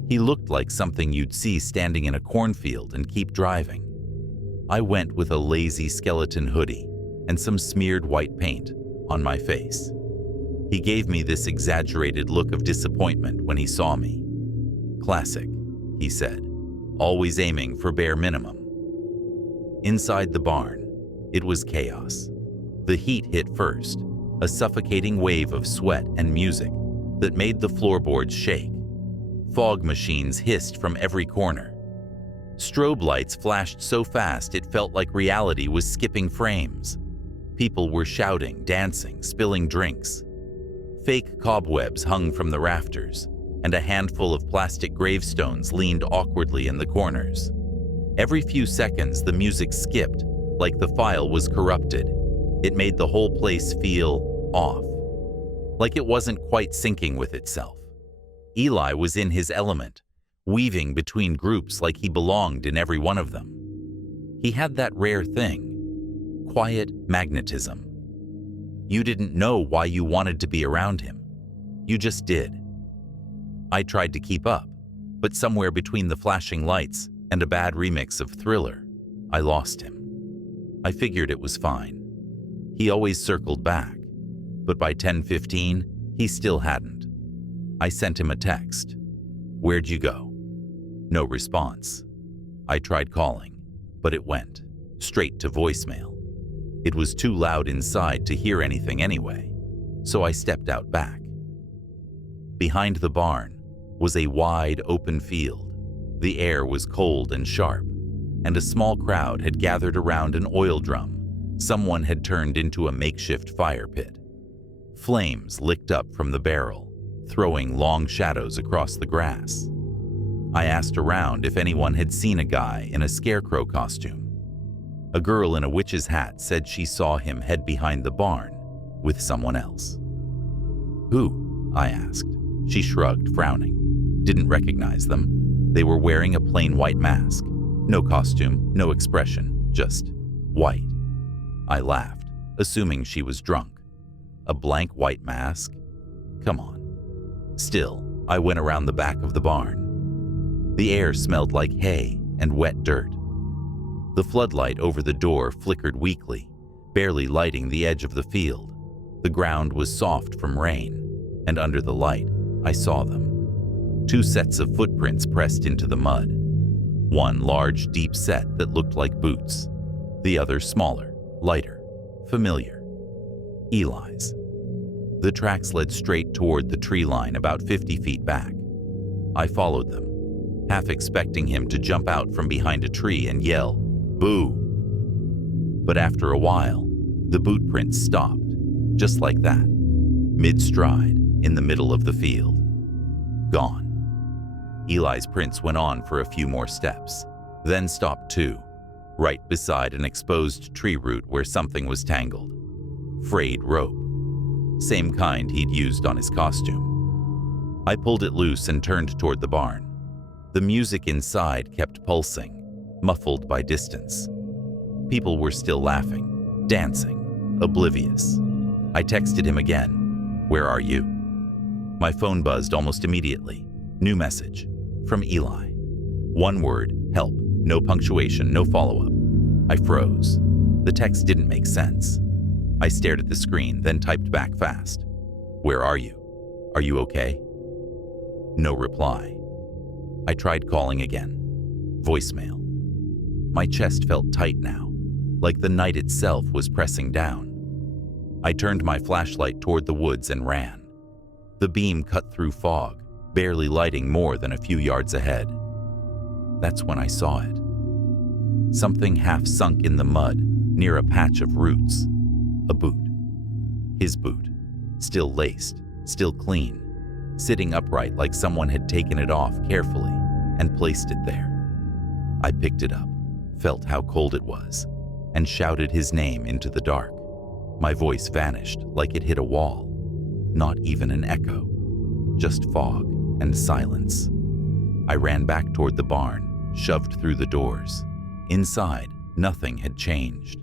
He looked like something you'd see standing in a cornfield and keep driving. I went with a lazy skeleton hoodie and some smeared white paint on my face. He gave me this exaggerated look of disappointment when he saw me. "Classic," he said, always aiming for bare minimum. Inside the barn, it was chaos. The heat hit first, a suffocating wave of sweat and music that made the floorboards shake. Fog machines hissed from every corner. Strobe lights flashed so fast it felt like reality was skipping frames. People were shouting, dancing, spilling drinks. Fake cobwebs hung from the rafters, and a handful of plastic gravestones leaned awkwardly in the corners. Every few seconds, the music skipped, like the file was corrupted. It made the whole place feel off, like it wasn't quite syncing with itself. Eli was in his element, weaving between groups like he belonged in every one of them. He had that rare thing, quiet magnetism. You didn't know why you wanted to be around him. You just did." I tried to keep up, but somewhere between the flashing lights and a bad remix of Thriller, I lost him. I figured it was fine. He always circled back, but by 10:15, he still hadn't. I sent him a text. "Where'd you go?" No response. I tried calling, but it went straight to voicemail. It was too loud inside to hear anything anyway, so I stepped out back. Behind the barn was a wide open field. The air was cold and sharp, and a small crowd had gathered around an oil drum someone had turned into a makeshift fire pit. Flames licked up from the barrel, throwing long shadows across the grass. I asked around if anyone had seen a guy in a scarecrow costume. A girl in a witch's hat said she saw him head behind the barn with someone else. "Who?" I asked. She shrugged, frowning. Didn't recognize them. They were wearing a plain white mask. No costume, no expression, just white. I laughed, assuming she was drunk. A blank white mask? Come on. Still, I went around the back of the barn. The air smelled like hay and wet dirt. The floodlight over the door flickered weakly, barely lighting the edge of the field. The ground was soft from rain, and under the light, I saw them. 2 sets of footprints pressed into the mud. One large, deep set that looked like boots. The other smaller, lighter, familiar. Eli's. The tracks led straight toward the tree line about 50 feet back. I followed them, half expecting him to jump out from behind a tree and yell, "Boo!" But after a while, the boot prints stopped, just like that, mid-stride, in the middle of the field. Gone. Eli's prints went on for a few more steps, then stopped too, right beside an exposed tree root where something was tangled. Frayed rope. Same kind he'd used on his costume. I pulled it loose and turned toward the barn. The music inside kept pulsing, muffled by distance. People were still laughing, dancing, oblivious. I texted him again. "Where are you?" My phone buzzed almost immediately. New message from Eli. One word, help, no punctuation, no follow-up. I froze. The text didn't make sense. I stared at the screen, then typed back fast. "Where are you? Are you okay?" No reply. I tried calling again. Voicemail. My chest felt tight now, like the night itself was pressing down. I turned my flashlight toward the woods and ran. The beam cut through fog, barely lighting more than a few yards ahead. That's when I saw it. Something half sunk in the mud near a patch of roots. A boot. His boot. Still laced, still clean, sitting upright like someone had taken it off carefully and placed it there. I picked it up, felt how cold it was, and shouted his name into the dark. My voice vanished like it hit a wall. Not even an echo. Just fog and silence. I ran back toward the barn, shoved through the doors. Inside, nothing had changed.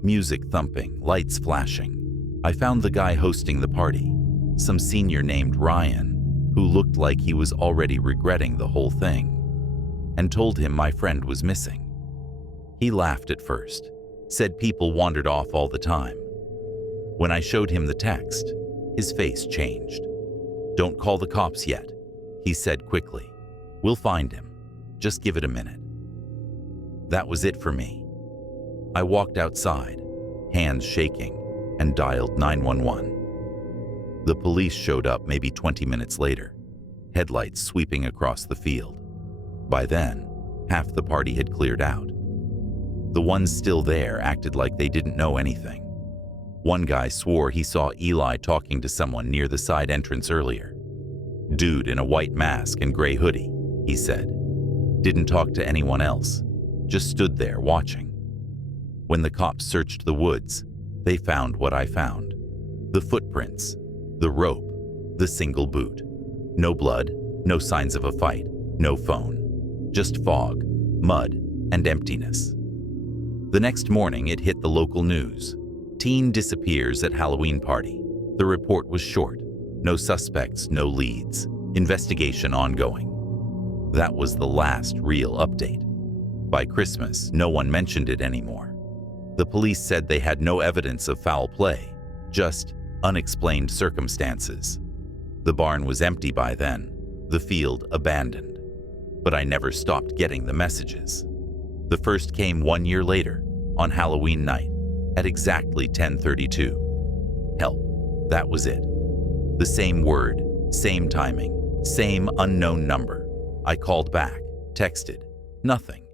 Music thumping, lights flashing. I found the guy hosting the party, some senior named Ryan, who looked like he was already regretting the whole thing, and told him my friend was missing. He laughed at first, said people wandered off all the time. When I showed him the text, his face changed. "Don't call the cops yet," he said quickly. "We'll find him. Just give it a minute." That was it for me. I walked outside, hands shaking, and dialed 911. The police showed up maybe 20 minutes later, headlights sweeping across the field. By then, half the party had cleared out. The ones still there acted like they didn't know anything. One guy swore he saw Eli talking to someone near the side entrance earlier. "Dude in a white mask and gray hoodie," he said. "Didn't talk to anyone else, just stood there watching." When the cops searched the woods, they found what I found. The footprints, the rope, the single boot. No blood, no signs of a fight, no phone. Just fog, mud, and emptiness. The next morning, it hit the local news. Teen disappears at Halloween party. The report was short. No suspects, no leads. Investigation ongoing. That was the last real update. By Christmas, no one mentioned it anymore. The police said they had no evidence of foul play, just unexplained circumstances. The barn was empty by then, the field abandoned. But I never stopped getting the messages. The first came 1 year later, on Halloween night, at exactly 10:32. Help. That was it. The same word, same timing, same unknown number. I called back, texted, nothing.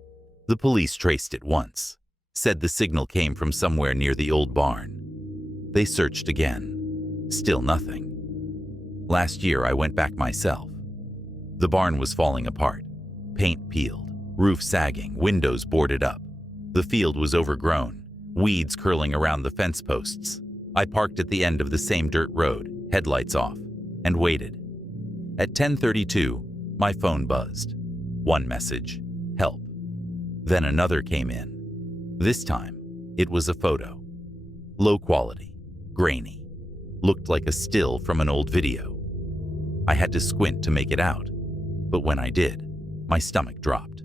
The police traced it once, said the signal came from somewhere near the old barn. They searched again, still nothing. Last year I went back myself. The barn was falling apart, paint peeled, roof sagging, windows boarded up. The field was overgrown, weeds curling around the fence posts. I parked at the end of the same dirt road, headlights off, and waited. At 10:32, my phone buzzed. One message, help. Then another came in. This time, it was a photo. Low quality, grainy, looked like a still from an old video. I had to squint to make it out, but when I did, my stomach dropped.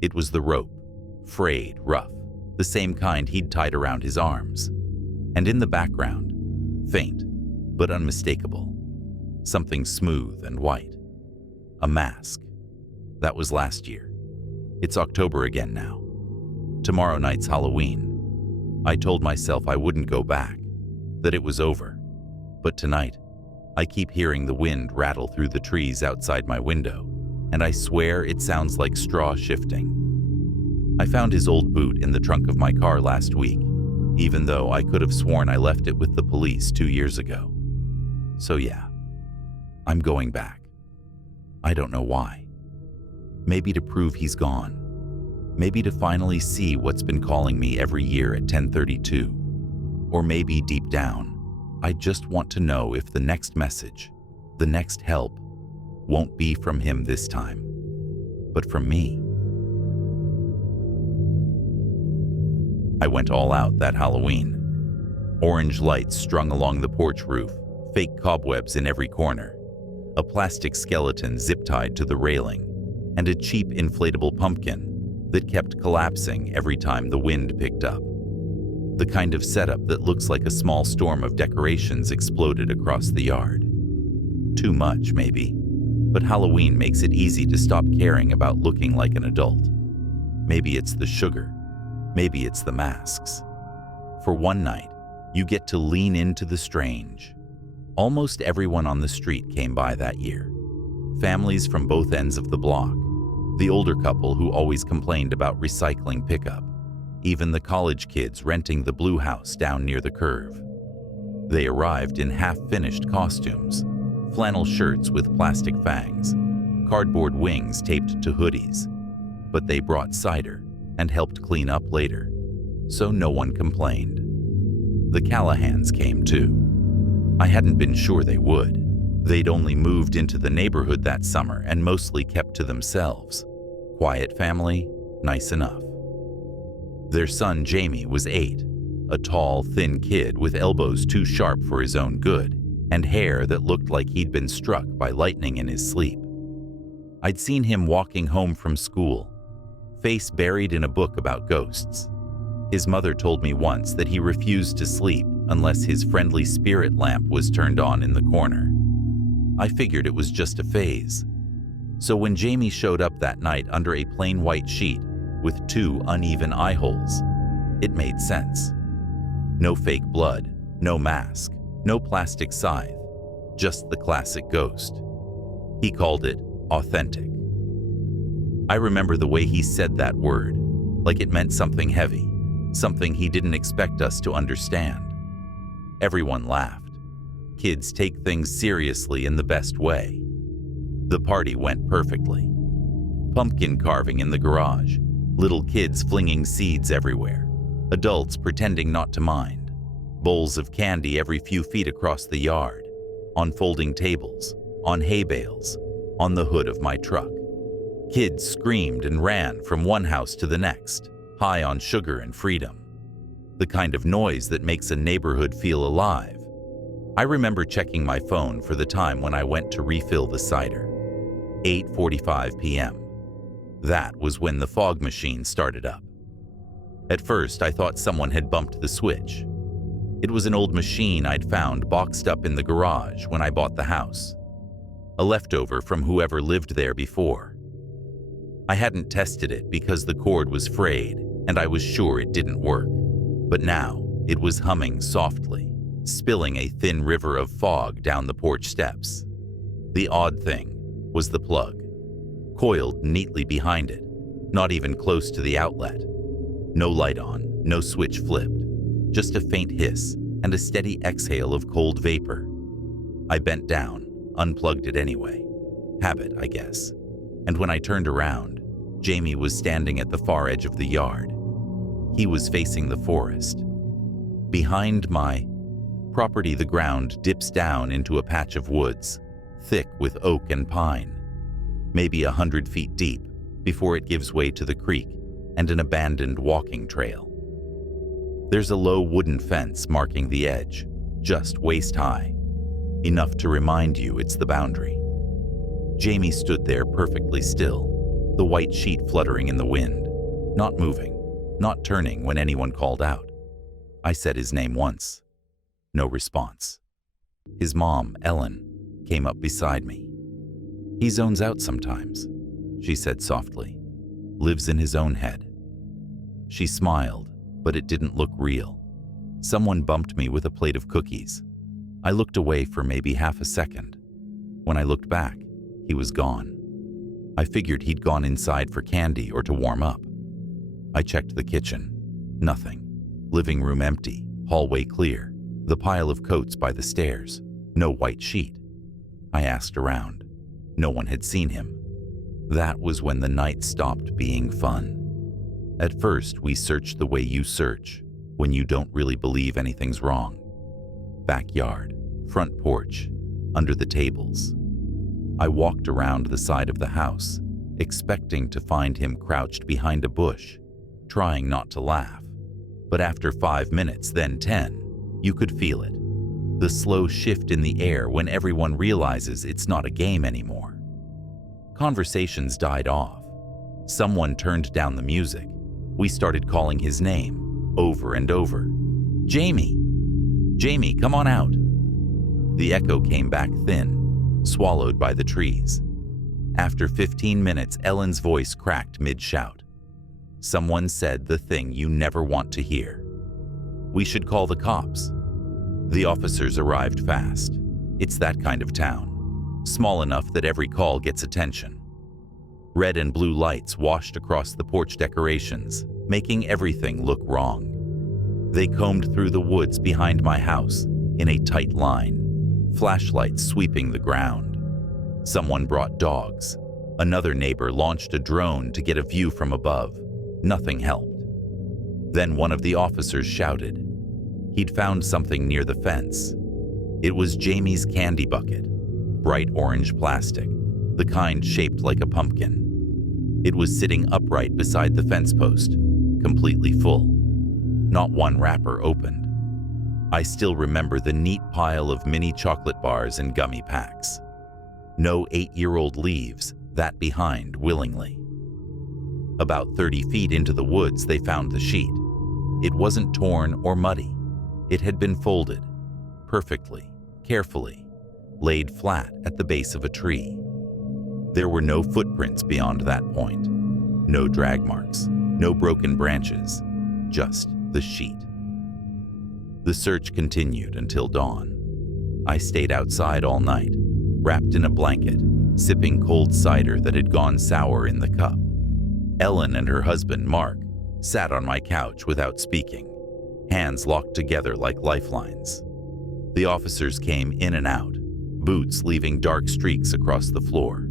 It was the rope, frayed, rough, the same kind he'd tied around his arms. And in the background, faint, but unmistakable, something smooth and white. A mask. That was last year. It's October again now. Tomorrow night's Halloween. I told myself I wouldn't go back, that it was over. But tonight, I keep hearing the wind rattle through the trees outside my window, and I swear it sounds like straw shifting. I found his old boot in the trunk of my car last week, even though I could have sworn I left it with the police 2 years ago. So yeah, I'm going back. I don't know why. Maybe to prove he's gone. Maybe to finally see what's been calling me every year at 10:32. Or maybe deep down, I just want to know if the next message, the next help, won't be from him this time, but from me. I went all out that Halloween. Orange lights strung along the porch roof, fake cobwebs in every corner, a plastic skeleton zip-tied to the railing, and a cheap inflatable pumpkin that kept collapsing every time the wind picked up. The kind of setup that looks like a small storm of decorations exploded across the yard. Too much, maybe, but Halloween makes it easy to stop caring about looking like an adult. Maybe it's the sugar, maybe it's the masks. For one night, you get to lean into the strange. Almost everyone on the street came by that year. Families from both ends of the block. The older couple who always complained about recycling pickup. Even the college kids renting the blue house down near the curve. They arrived in half-finished costumes, flannel shirts with plastic fangs, cardboard wings taped to hoodies. But they brought cider and helped clean up later, so no one complained. The Callahans came too. I hadn't been sure they would. They'd only moved into the neighborhood that summer and mostly kept to themselves. Quiet family, nice enough. Their son Jamie was 8, a tall, thin kid with elbows too sharp for his own good and hair that looked like he'd been struck by lightning in his sleep. I'd seen him walking home from school, face buried in a book about ghosts. His mother told me once that he refused to sleep unless his friendly spirit lamp was turned on in the corner. I figured it was just a phase. So when Jamie showed up that night under a plain white sheet with 2 uneven eye holes, it made sense. No fake blood, no mask, no plastic scythe, just the classic ghost. He called it authentic. I remember the way he said that word, like it meant something heavy, something he didn't expect us to understand. Everyone laughed. Kids take things seriously in the best way. The party went perfectly. Pumpkin carving in the garage, little kids flinging seeds everywhere, adults pretending not to mind, bowls of candy every few feet across the yard, on folding tables, on hay bales, on the hood of my truck. Kids screamed and ran from one house to the next, high on sugar and freedom. The kind of noise that makes a neighborhood feel alive. I remember checking my phone for the time when I went to refill the cider. 8:45 p.m. That was when the fog machine started up. At first, I thought someone had bumped the switch. It was an old machine I'd found boxed up in the garage when I bought the house. A leftover from whoever lived there before. I hadn't tested it because the cord was frayed and I was sure it didn't work. But now, it was humming softly, spilling a thin river of fog down the porch steps. The odd thing was the plug, coiled neatly behind it, not even close to the outlet. No light on, no switch flipped, just a faint hiss and a steady exhale of cold vapor. I bent down, unplugged it anyway. Habit, I guess. And when I turned around, Jamie was standing at the far edge of the yard. He was facing the forest. Behind my property, the ground dips down into a patch of woods, thick with oak and pine, maybe 100 feet deep before it gives way to the creek and an abandoned walking trail. There's a low wooden fence marking the edge, just waist high, enough to remind you it's the boundary. Jamie stood there perfectly still, the white sheet fluttering in the wind, not moving, not turning when anyone called out. I said his name once. No response. His mom, Ellen, came up beside me. "He zones out sometimes," she said softly. "Lives in his own head." She smiled, but it didn't look real. Someone bumped me with a plate of cookies. I looked away for maybe half a second. When I looked back, he was gone. I figured he'd gone inside for candy or to warm up. I checked the kitchen. Nothing. Living room empty, hallway clear, the pile of coats by the stairs, no white sheet. I asked around. No one had seen him. That was when the night stopped being fun. At first, we searched the way you search, when you don't really believe anything's wrong. Backyard, front porch, under the tables. I walked around the side of the house, expecting to find him crouched behind a bush, trying not to laugh. But after 5 minutes, then 10, you could feel it. The slow shift in the air when everyone realizes it's not a game anymore. Conversations died off. Someone turned down the music. We started calling his name, over and over. "Jamie! Jamie, come on out!" The echo came back thin, swallowed by the trees. After 15 minutes, Ellen's voice cracked mid-shout. Someone said the thing you never want to hear. "We should call the cops." The officers arrived fast. It's that kind of town, small enough that every call gets attention. Red and blue lights washed across the porch decorations, making everything look wrong. They combed through the woods behind my house in a tight line, flashlights sweeping the ground. Someone brought dogs. Another neighbor launched a drone to get a view from above. Nothing helped. Then one of the officers shouted. He'd found something near the fence. It was Jamie's candy bucket, bright orange plastic, the kind shaped like a pumpkin. It was sitting upright beside the fence post, completely full. Not one wrapper opened. I still remember the neat pile of mini chocolate bars and gummy packs. No 8-year-old leaves that behind willingly. About 30 feet into the woods, they found the sheet. It wasn't torn or muddy. It had been folded, perfectly, carefully, laid flat at the base of a tree. There were no footprints beyond that point. No drag marks, no broken branches, just the sheet. The search continued until dawn. I stayed outside all night, wrapped in a blanket, sipping cold cider that had gone sour in the cup. Ellen and her husband, Mark, sat on my couch without speaking, hands locked together like lifelines. The officers came in and out, boots leaving dark streaks across the floor.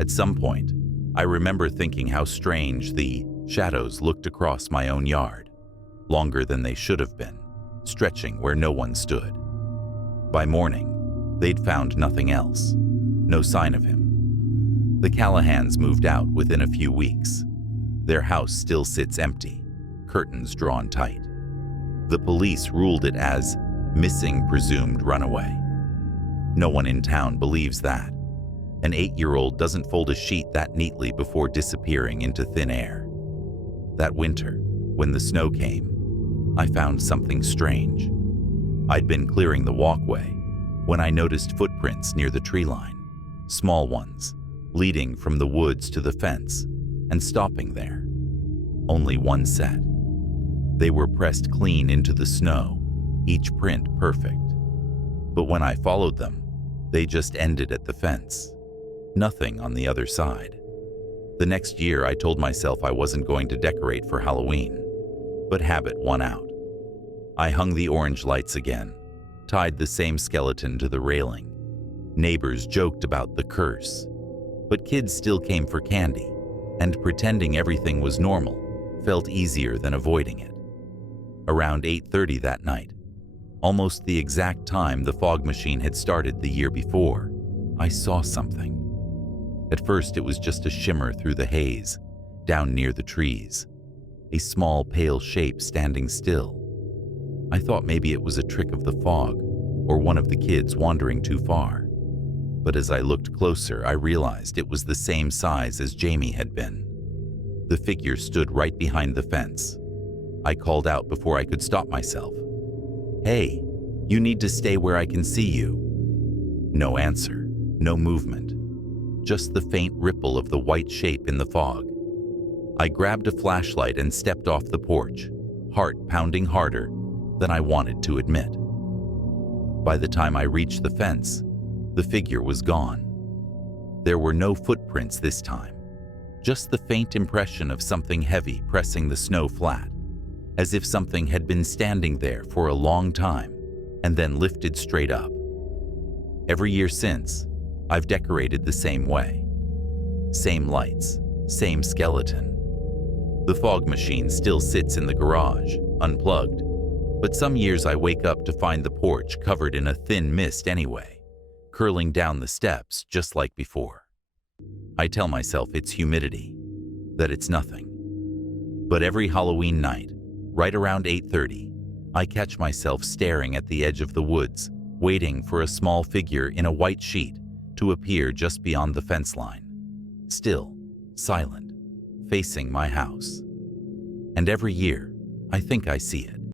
At some point, I remember thinking how strange the shadows looked across my own yard, longer than they should have been, stretching where no one stood. By morning, they'd found nothing else, no sign of him. The Callahans moved out within a few weeks. Their house still sits empty, curtains drawn tight. The police ruled it as Missing presumed runaway. No one in town believes that. An 8-year-old doesn't fold a sheet that neatly before disappearing into thin air. That winter, when the snow came, I found something strange. I'd been clearing the walkway when I noticed footprints near the tree line, small ones, leading from the woods to the fence and stopping there. Only one set. They were pressed clean into the snow, each print perfect. But when I followed them, they just ended at the fence. Nothing on the other side. The next year, I told myself I wasn't going to decorate for Halloween, but habit won out. I hung the orange lights again, tied the same skeleton to the railing. Neighbors joked about the curse, but kids still came for candy, and pretending everything was normal felt easier than avoiding it. Around 8:30 that night, almost the exact time the fog machine had started the year before, I saw something. At first, it was just a shimmer through the haze, down near the trees. A small, pale shape standing still. I thought maybe it was a trick of the fog, or one of the kids wandering too far. But as I looked closer, I realized it was the same size as Jamie had been. The figure stood right behind the fence. I called out before I could stop myself. "Hey, you need to stay where I can see you." No answer, no movement. Just the faint ripple of the white shape in the fog. I grabbed a flashlight and stepped off the porch, heart pounding harder than I wanted to admit. By the time I reached the fence, the figure was gone. There were no footprints this time, just the faint impression of something heavy pressing the snow flat, as if something had been standing there for a long time and then lifted straight up. Every year since, I've decorated the same way. Same lights, same skeleton. The fog machine still sits in the garage, unplugged, but some years I wake up to find the porch covered in a thin mist anyway, curling down the steps just like before. I tell myself it's humidity, that it's nothing. But every Halloween night, right around 8:30, I catch myself staring at the edge of the woods, waiting for a small figure in a white sheet to appear just beyond the fence line. Still, silent, facing my house. And every year, I think I see it.